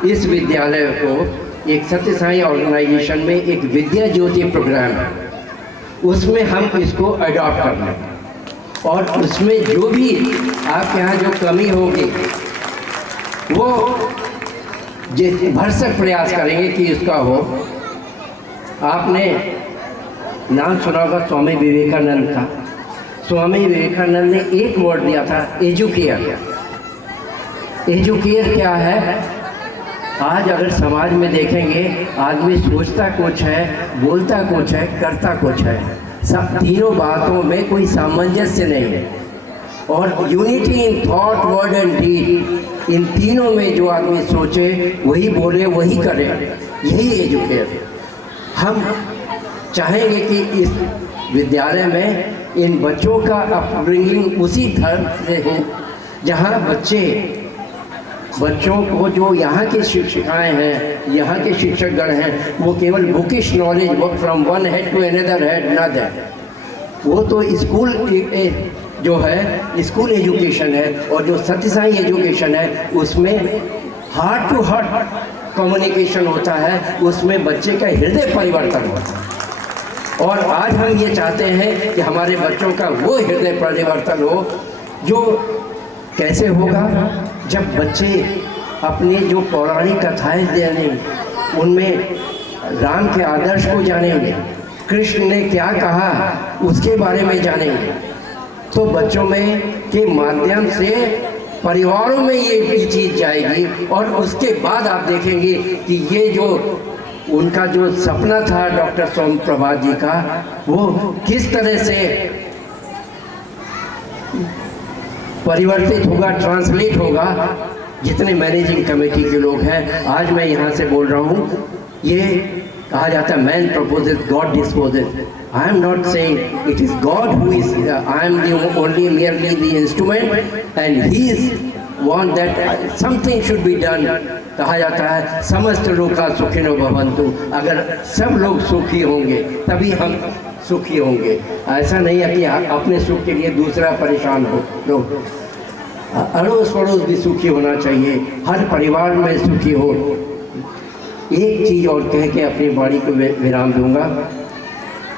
इस विद्यालय को एक सत्य साई ऑर्गेनाइजेशन में एक विद्या ज्योति प्रोग्राम है, उसमें हम इसको अडॉप्ट कर लें और उसमें जो भी आपके यहाँ जो कमी होगी वो भरसक प्रयास करेंगे कि इसका हो। आपने नाम सुना होगा स्वामी विवेकानंद का। स्वामी विवेकानंद ने एक वर्ड दिया था, एजुकेयर। एजुकेयर क्या है? आज अगर समाज में देखेंगे, आदमी सोचता कुछ है, बोलता कुछ है, करता कुछ है, सब तीनों बातों में कोई सामंजस्य नहीं है। और unity in thought, word and deed, इन तीनों में जो आदमी सोचे, वही बोले, वही करे, यही एजुकेयर। हम चाहेंगे कि इस विद्यालय में इन बच्चों का अपब्रिंगिंग उसी धर्म से हो जहाँ बच्चों को जो यहाँ के शिक्षिकाएं हैं, यहाँ के शिक्षकगण हैं, वो केवल bookish knowledge from one head to another head ना दें। वो तो स्कूल जो है स्कूल एजुकेशन है, और जो सत्य साई एजुकेशन है उसमें हार्ट टू हार्ट कम्युनिकेशन होता है, उसमें बच्चे का हृदय परिवर्तन होता है। और आज हम ये चाहते हैं कि हमारे बच्चों का वो हृदय परिवर्तन हो, जो कैसे होगा जब बच्चे अपने जो पौराणिक कथाएं जानेंगे, उनमें राम के आदर्श को जानेंगे, कृष्ण ने क्या कहा उसके बारे में जानेंगे, तो बच्चों में के माध्यम से परिवारों में ये चीज़ जाएगी। और उसके बाद आप देखेंगे कि ये जो उनका जो सपना था डॉक्टर सोम प्रभात जी का, वो किस तरह से परिवर्तित होगा, ट्रांसलेट होगा। जितने मैनेजिंग कमेटी के लोग हैं, आज मैं यहाँ से बोल रहा हूँ, ये कहा जाता है man proposes God disposes. I am not saying it is God who is, I am merely the instrument, and he is want that something should be done। कहा जाता है समस्त लोका सुखिनो भवन्तु, अगर सब लोग सुखी होंगे तभी हम सुखी होंगे। ऐसा नहीं है कि अपने सुख के लिए दूसरा परेशान हो। लोग अड़ोस पड़ोस भी सुखी होना चाहिए, हर परिवार में सुखी हो। एक चीज़ और कह के अपनी वाणी को विराम दूंगा।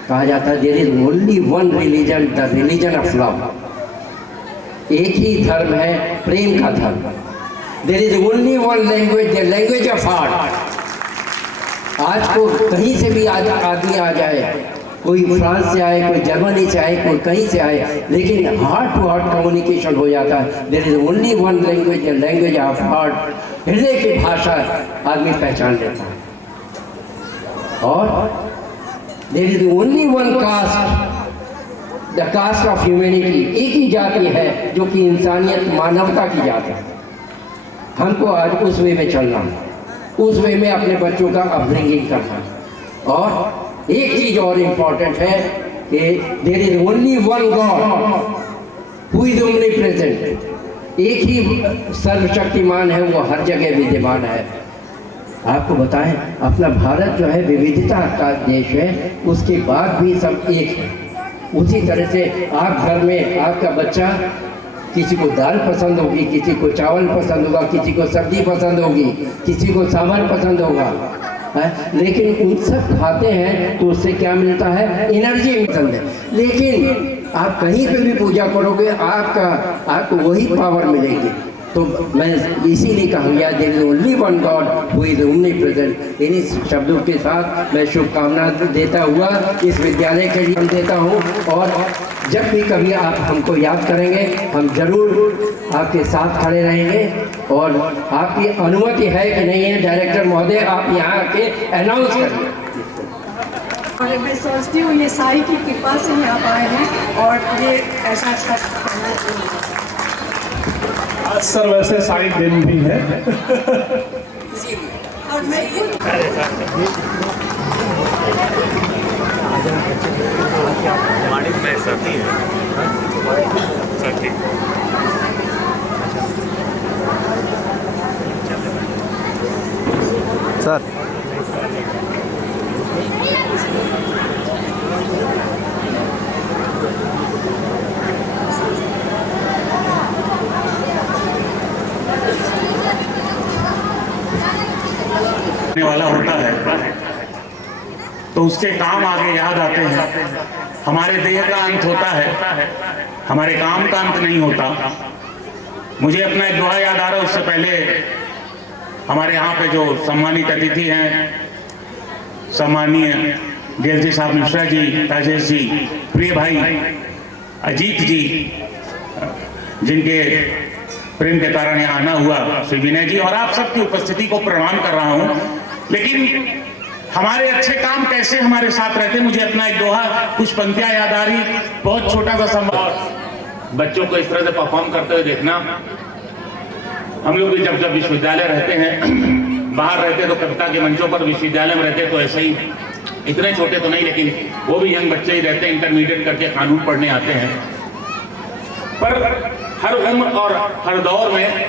कहा जाता है there is only one religion, the religion of love. एक ही धर्म है, प्रेम का धर्म। There is only one language, the language of heart. आज को कहीं से भी आदमी आ जाए, कोई फ्रांस से आए, कोई जर्मनी से आए, कोई कहीं से आए, लेकिन हार्ट टू हार्ट कम्युनिकेशन हो जाता है। There is only one language, the language of heart. हृदय की भाषा आदमी पहचान लेता है। और there is only one caste, the caste of humanity. एक ही जाति है जो कि इंसानियत, मानवता की जाति है। हमको आज उस वे में चलना है, उस वे में अपने बच्चों का अपब्रिंगिंग करना है। और एक चीज और इम्पोर्टेंट है कि there is only one God who is omnipresent. एक ही सर्वशक्तिमान है, वो हर जगह विद्यमान है। आपको बताएं, अपना भारत जो है विविधता का देश है, उसके बाद भी सब एक है। उसी तरह से आप घर में आपका बच्चा, किसी को दाल पसंद होगी, किसी को चावल पसंद होगा, किसी को सब्जी पसंद होगी, किसी को सामान पसंद होगा, है? लेकिन उन सब खाते हैं तो उससे क्या मिलता है? एनर्जी पसंद है। लेकिन आप कहीं पे भी पूजा करोगे, आपको वही पावर मिलेगी। तो मैं इसीलिए कहूँगा there is only one God who is omnipresent. इन्हीं शब्दों के साथ मैं शुभकामना देता हुआ इस विद्यालय के लिए देता हूँ। और जब भी कभी आप हमको याद करेंगे, हम जरूर आपके साथ खड़े रहेंगे। और आपकी अनुमति है कि नहीं है डायरेक्टर महोदय, आप यहाँ आके अनाउंस करें। और मैं सोचती हूँ ये साई की कृपा से ही आप आए हैं और ये ऐसा करना चाहिए। आज सर वैसे साई दिन भी है। और मैं सर वाला होता है तो उसके काम आगे याद आते हैं। हमारे देह का अंत होता है, हमारे काम का अंत नहीं होता। मुझे अपना एक दोहा याद आ रहा है। उससे पहले हमारे यहाँ पे जो सम्मानित अतिथि हैं, सम्मानीय जयजी साहब मिश्रा जी, राजेश जी, प्रिय भाई अजीत जी, जिनके प्रेम के कारण यहाँ आना हुआ, श्री विनय जी, और आप सबकी उपस्थिति को प्रणाम कर रहा हूँ। लेकिन हमारे अच्छे काम कैसे हमारे साथ रहते, मुझे अपना एक दोहा, कुछ पंक्तियां याद आ रही। बहुत छोटा सा संवाद, बच्चों को इस तरह से परफॉर्म करते हुए देखना। हम लोग भी जब विश्वविद्यालय रहते हैं, बाहर रहते तो कविता के मंचों पर, विश्वविद्यालय में रहते तो ऐसे ही, इतने छोटे तो नहीं लेकिन वो भी यंग बच्चे ही रहते हैं, इंटरमीडिएट करके कानून पढ़ने आते हैं। पर हर उम्र और हर दौर में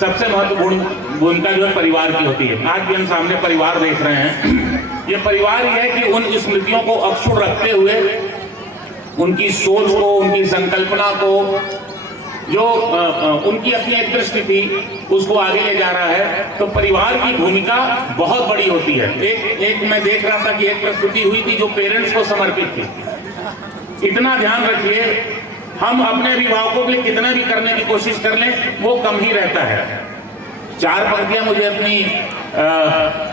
सबसे महत्वपूर्ण भूमिका जो है परिवार की होती है। आज भी हम सामने परिवार देख रहे हैं। ये परिवार ही है कि उन स्मृतियों को अक्षुण्ण रखते हुए, उनकी सोच को, उनकी संकल्पना को, जो उनकी अपनी एक दृष्टि थी, उसको आगे ले जा रहा है। तो परिवार की भूमिका बहुत बड़ी होती है। एक मैं देख रहा था कि एक प्रस्तुति हुई थी जो पेरेंट्स को समर्पित थी। इतना ध्यान रखिए, हम अपने अभिभावकों के लिए कितना भी करने की कोशिश कर लें, वो कम ही रहता है। चार पंक्तियां मुझे अपनी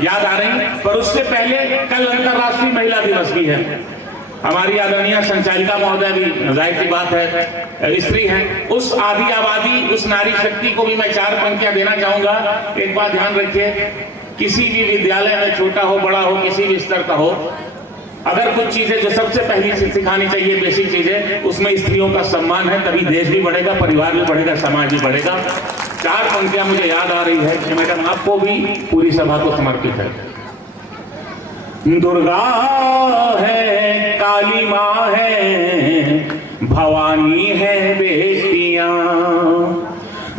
याद आ रही, पर उससे पहले कल अंतर्राष्ट्रीय महिला दिवस भी है। हमारी आदरणीय संचालिका महोदय भी, जाहिर सी बात है, स्त्री है। उस आदि आबादी, उस नारी शक्ति को भी मैं चार पंक्तियां देना चाहूंगा। एक बात ध्यान रखिए, किसी भी विद्यालय में, छोटा हो बड़ा हो, किसी भी स्तर का हो, अगर कुछ चीजें जो सबसे पहली सिखानी चाहिए, बेसिक चीजें, उसमें स्त्रियों का सम्मान है। तभी देश भी बढ़ेगा, परिवार भी बढ़ेगा, समाज भी बढ़ेगा। चार पंक्तियां मुझे याद आ रही है कि मैडम आपको भी, पूरी सभा को समर्पित है। दुर्गा है, काली माँ है, भवानी है बेटियां।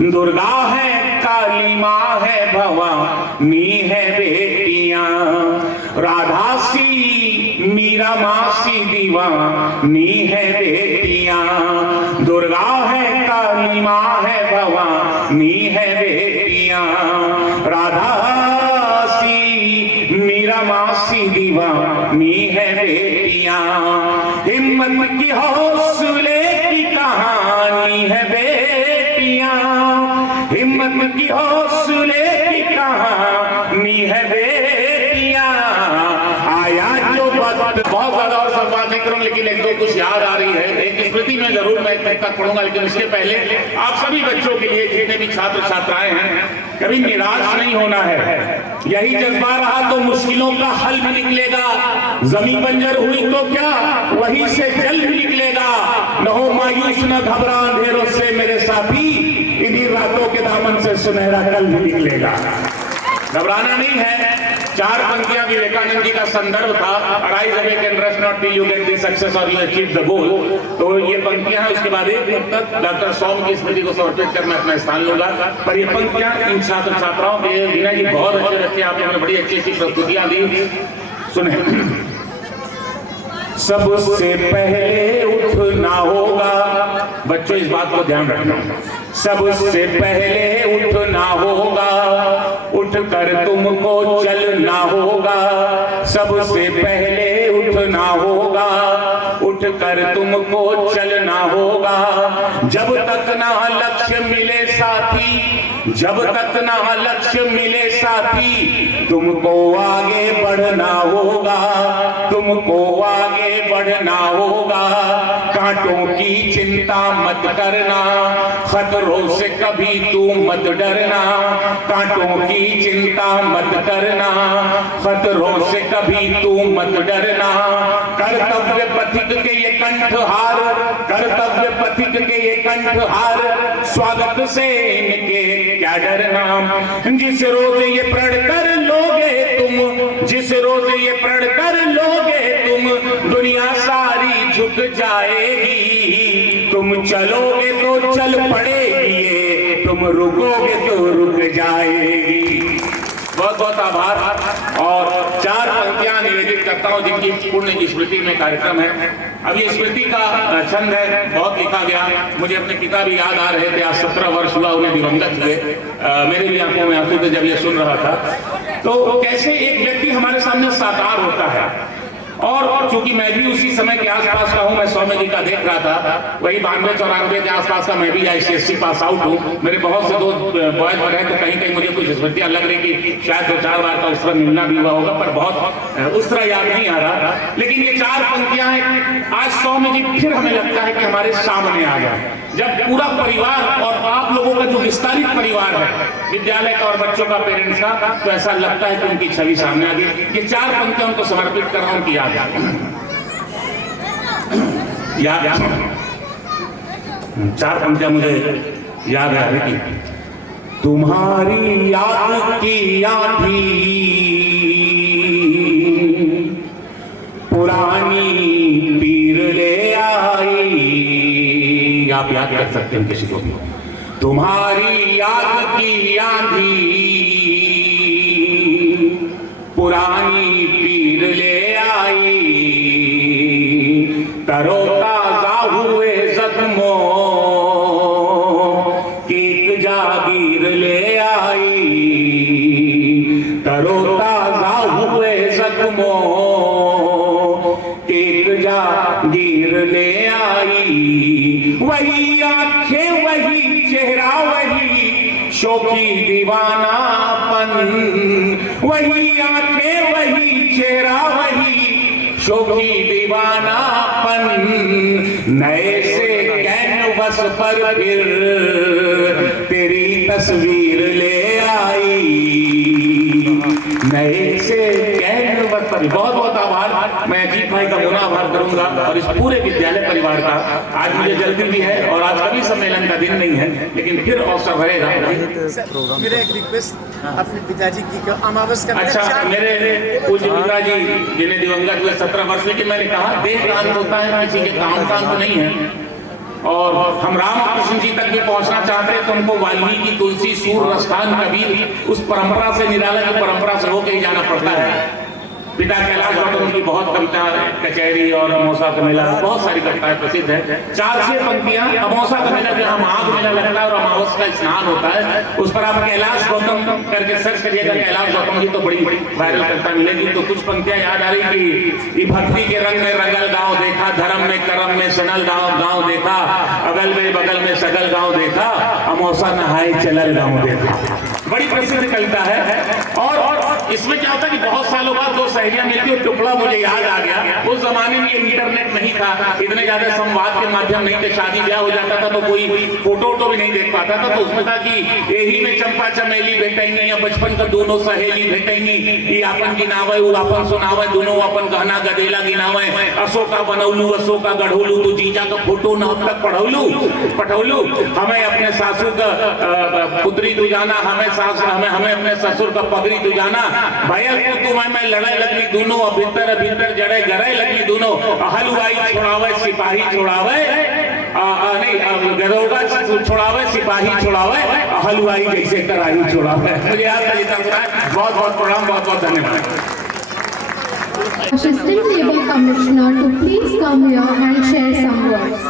दुर्गा है, काली माँ है, भवानी है बेटियां। राधा सी, मीरा मासी, दीवानी है बेटियां। दुर्गा है, काली माँ है, भवानी है बेटियां। राधा सी, मीरा मासी, दीवानी है बेटियां। हिम्मत की, हौसले की कहानी है बेटियां। हिम्मत की, हौसले की कहानी है बेटियां। बहुत ज्यादा और सब बात नहीं करूँ, लेकिन एक दो कुछ याद आ रही है। एक स्मृति में जरूर मैं तक पढ़ूंगा, लेकिन उसके पहले आप सभी बच्चों के लिए, जितने भी छात्र छात्राएं हैं, कभी निराश नहीं होना है। यही जज्बा रहा तो मुश्किलों का हल भी निकलेगा। जमीन बंजर हुई तो क्या, वहीं से जल भी निकलेगा। न हो मायूस न घबरा अंधेरों से मेरे साथी, इन्हीं रातों के दामन से सुनहरा कल भी निकलेगा। घबराना नहीं है। 4 पंक्तियां विवेकानंद जी का संदर्भ था, arise awake and rest not till you get the success और यू अचीव द गोल। तो ये पंक्तियां हैं। उसके बाद एक मिनट तक डॉक्टर सौम की स्मृति को समर्पित कर मैं अपना स्थान लूंगा। पर ये पंक्तियां इन छात्र छात्राओं के वीणा जी बहुत अच्छे रखे, आप लोगों ने बड़ी अच्छी अच्छी प्रस्तुतियां दी। सुने। सबसे पहले उठना होगा, बच्चों इस बात को ध्यान रखना, सबसे पहले उठना होगा, उठकर तुमको चलना होगा। सबसे पहले उठना होगा, उठकर तुमको चलना होगा। जब तक ना लक्ष्य मिले साथी, जब तक ना लक्ष्य मिले साथी, तुमको आगे बढ़ना होगा, तुमको आगे बढ़ना होगा। कांटों की चिंता मत करना, खतरों से कभी तू मत डरना। कांटों की चिंता मत करना, खतरों से कभी तू मत डरना। कर्तव्य पथिक के ये कंठहार, कर्तव्य पथिक के ये कंठहार, स्वागत से इनके क्या डरना। जिस रोज ये प्रण कर लोगे तुम, जिस रोज ये प्रण कर लोगे तुम, दुनिया सारी झुक जाएगी। तुम चलोगे तो चल पड़ेगी ये, तुम रुकोगे तो रुक जाएगी। बहुत बहुत आभार। और 4 पंक्तियां निवेदित करता हूं जिनकी पुण्य स्मृति में कार्यक्रम है। अब ये स्मृति का छंद है, बहुत लिखा गया। मुझे अपने पिता भी याद आ रहे थे, आज 17 वर्ष हुआ उन्हें दिवंगत हुए। मेरे भी आंखों में आंसू थे जब ये सुन रहा था। तो कैसे एक व्यक्ति हमारे सामने साकार होता है। और चूंकि मैं भी उसी समय के आसपास का हूं, मैं सौम्य जी का देख रहा था, वही 92-94 के आसपास का मैं भी ICSE पास आउट हूं। मेरे बहुत से दोस्त बॉयज में रहे, तो कहीं कहीं मुझे कुछ स्मृतियां लग रही कि शायद 2-4 बार का उस तरह मिलना भी हुआ होगा, पर बहुत उस तरह याद नहीं आ रहा। लेकिन ये 4 पंक्तियां हैं, आज सौम्य जी फिर हमें लगता है कि हमारे सामने आ गए। जब पूरा परिवार और आप लोगों का जो विस्तारित परिवार है, विद्यालय का और बच्चों का, पेरेंट्स का, तो ऐसा लगता है कि उनकी छवि सामने आ गई। ये 4 पंक्तियां उनको समर्पित कर रहा हूं कि याद याद 4 पंक्तियां मुझे याद आ रही। तुम्हारी याद की आंधी पुरानी पीर ले आई। आप याद कर सकते हैं किसी को भी। तुम्हारी याद की आंधी पुरानी पीर ले आई। तरोताजा हुए जख्मों की एक जागीर ले आई। तरोताजा हुए जख्मों की एक जागीर ले आई। वही आंखें वही चेहरा वही शौकी दीवानापन। वही आंखें वही चेहरा वही शौकी दीवानापन। नए से कैनवस पर फिर तेरी तस्वीर ले आई। नए से कैनवस पर। बहुत बहुत आभार। मैं अजीत भाई का पुनः आभार करूंगा और इस पूरे विद्यालय परिवार का। आज मुझे जल्दी भी है और आज कभी सम्मेलन का दिन नहीं है, लेकिन फिर अवसर रहेगा। मेरा एक रिक्वेस्ट, अपने पिताजी की अमावस का। अच्छा, मेरे पूज्य पिताजी जिन्हें दिवंगत हुए 17 वर्ष, लेकिन मैंने कहा देह का अंत होता है, किसी के काम का अंत नहीं है। और हम राम और कृष्ण जी तक भी पहुंचना चाहते हैं तो उनको वाल्मीकि, तुलसी, सूर, रसखान, कबीर उस परंपरा से निराला की परंपरा से होकर ही जाना पड़ता है। पिता कैलाश गौतम की बहुत कविता, कचहरी और अमौसा का मेला, बहुत सारी कविताएं प्रसिद्ध है। 4-6 पंक्तियां। अमौसा का मेला जहाँ माघ मेला लगता है और अमावस का स्नान होता है, उस पर आप कैलाश गौतम करके सर्च करिएगा, कैलाश गौतम जी तो बड़ी वायरल कविता मिलेगी। तो कुछ पंक्तियां याद आ रही कि भक्ति के रंग में रंगल गांव देखा, धर्म में करम में सनल गांव देखा, अगल में बगल में सगल गांव देखा, अमौसा नहाए चलल गांव देखा। बड़ी प्रसिद्ध कविता है। और इसमें क्या होता है कि बहुत सालों बाद दो सहेलियां मिलती और टुकड़ा मुझे याद आ गया। उस जमाने में इंटरनेट नहीं था, इतने ज्यादा संवाद के माध्यम नहीं थे, शादी ब्याह हो जाता था तो कोई फोटो भी नहीं देख पाता था, तो उसमें था कि यही में चंपा चमेली भेटेंगे या बचपन का दोनों सहेली भेटेंगी, ये अपन गिनावे वो अपन सुनावे, दोनों अपन गहना गदेला गिनावे, अशोका बनौलू अशोका गढ़ोलू, तो जीजा का फोटो न अब तक पढ़ौलू, हमें अपने सासू का पुत्री तू जाना, हमें अपने ससुर का पगड़ी तू जाना, भैया तू मैं लड़ाई लगनी दोनों, भीतर जड़े गरे लगनी दोनों, हलवाई छोड़ावे सिपाही छोड़ावे, नहीं गरोगा छोड़ावे सिपाही छोड़ावे, हलवाई जैसे कराही छोड़ावे। मुझे याद है। बहुत बहुत प्रणाम, बहुत बहुत धन्यवाद। Assistant Labour Commissioner to please come here and share some words.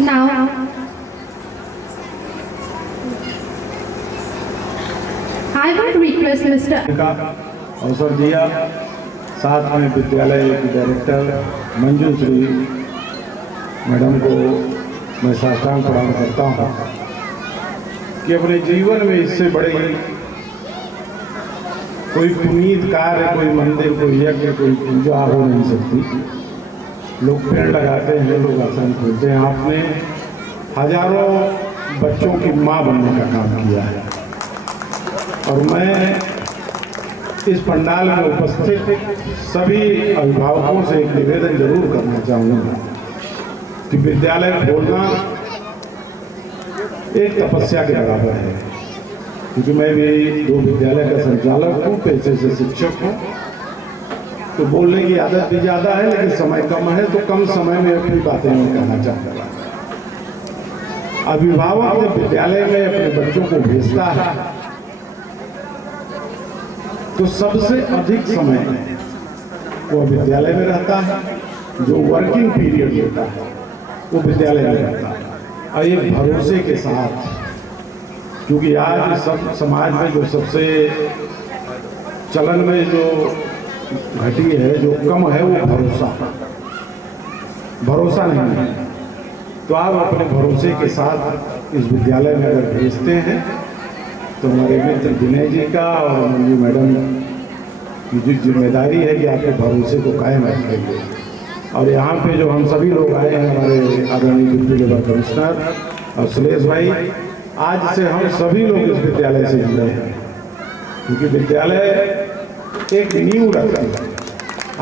Now, I would request Mr. का अवसर दिया, साथ में विद्यालय की डायरेक्टर मंजू श्री मैडम को मैं साष्टांग प्रणाम करता हूँ कि अपने जीवन में इससे बड़े कोई पुनीत कार्य, कोई मंदिर, कोई यज्ञ, कोई पूजा हो नहीं सकती। लोग पेड़ लगाते हैं, लोग आश्रम खोलते हैं, आपने हजारों बच्चों की माँ बनने का काम किया है। और मैं इस पंडाल में उपस्थित सभी अभिभावकों से एक निवेदन जरूर करना चाहूँगा कि विद्यालय खोलना एक तपस्या के बराबर है, क्योंकि मैं भी 2 विद्यालय का संचालक हूँ, पेशे से शिक्षक हूँ, तो बोलने की आदत भी ज़्यादा है, लेकिन समय कम है, तो कम समय में अपनी बातें मैं कहना चाहता हूँ। अभिभावक जब विद्यालय में अपने बच्चों को भेजता है तो सबसे अधिक समय वो विद्यालय में रहता है, जो वर्किंग पीरियड होता है वो विद्यालय में रहता है। और एक भरोसे के साथ, क्योंकि आज सब समाज में जो सबसे चलन में जो घटी है, जो कम है, वो भरोसा नहीं है। तो आप अपने भरोसे के साथ इस विद्यालय में अगर भेजते हैं तो हमारे मित्र विनय जी का और मंजू मैडम की जो जिम्मेदारी है कि आपके भरोसे को कायम रखेंगे। और यहाँ पे जो हम सभी लोग आए हैं, हमारे आदरणीय डिप्टी लेबर कमिश्नर और सुरेश भाई, आज से हम सभी लोग इस विद्यालय से जुड़े हैं, क्योंकि विद्यालय एक नींव रखता है,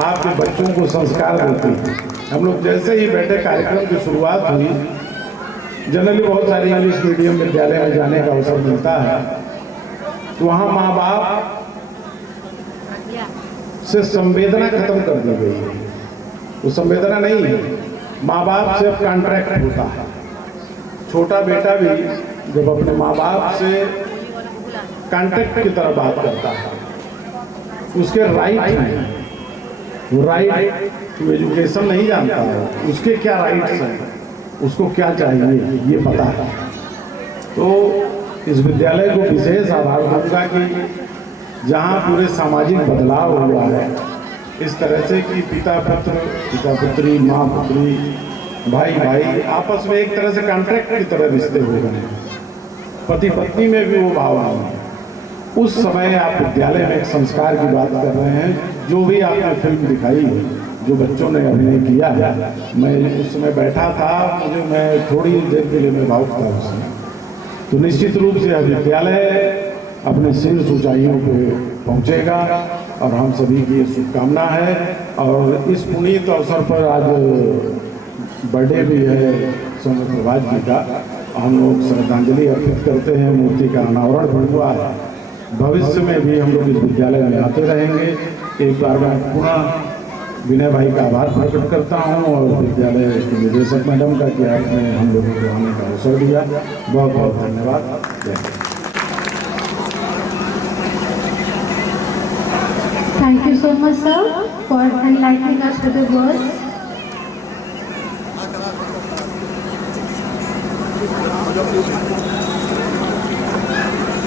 आपके बच्चों को संस्कार देती है। हम लोग जैसे ही बैठे, कार्यक्रम की शुरुआत हुई, जनरली बहुत सारे इंग्लिश मीडियम विद्यालय में जाने का अवसर मिलता है, तो वहाँ माँ बाप से संवेदना खत्म कर दी गई है। वो संवेदना नहीं है, माँ बाप से अब कॉन्ट्रैक्ट होता है। छोटा बेटा भी जब अपने माँ बाप से कॉन्ट्रैक्ट की तरह बात करता है, उसके राइट हैं, वो राइट टू एजुकेशन नहीं जानता है, उसके क्या राइट्स हैं, उसको क्या चाहिए ये पता है। तो इस विद्यालय को विशेष आभार दूंगा कि जहाँ पूरे सामाजिक बदलाव हुआ है, इस तरह से कि पिता पुत्री, माँ पुत्री, भाई आपस में एक तरह से कॉन्ट्रैक्ट की तरह रिश्ते हो गए, पति पत्नी में भी वो भावना है। उस समय आप विद्यालय में एक संस्कार की बात कर रहे हैं। जो भी आपने फिल्म दिखाई है, जो बच्चों ने अभिनय किया है, मैं उस समय बैठा था, मैं थोड़ी देर के लिए मैं भावुक था उस समय। तो निश्चित रूप से यह विद्यालय अपने शीर्ष ऊंचाइयों पे पहुंचेगा और हम सभी की शुभकामना है। और इस पुनीत अवसर पर आज बर्थडे भी है सोनू प्रभात जी का, हम लोग श्रद्धांजलि अर्पित करते हैं, मूर्ति का अनावरण भी हुआ है। भविष्य में भी हम लोग इस विद्यालय में आते रहेंगे। एक बार मैं पुनः विनय भाई का आभार प्रकट करता हूँ और विद्यालय के निदेशक मैडम का कि आपने हम लोगों को आने का अवसर दिया। बहुत बहुत धन्यवाद। Thank you so much, sir, for enlightening us with the words. Thank you.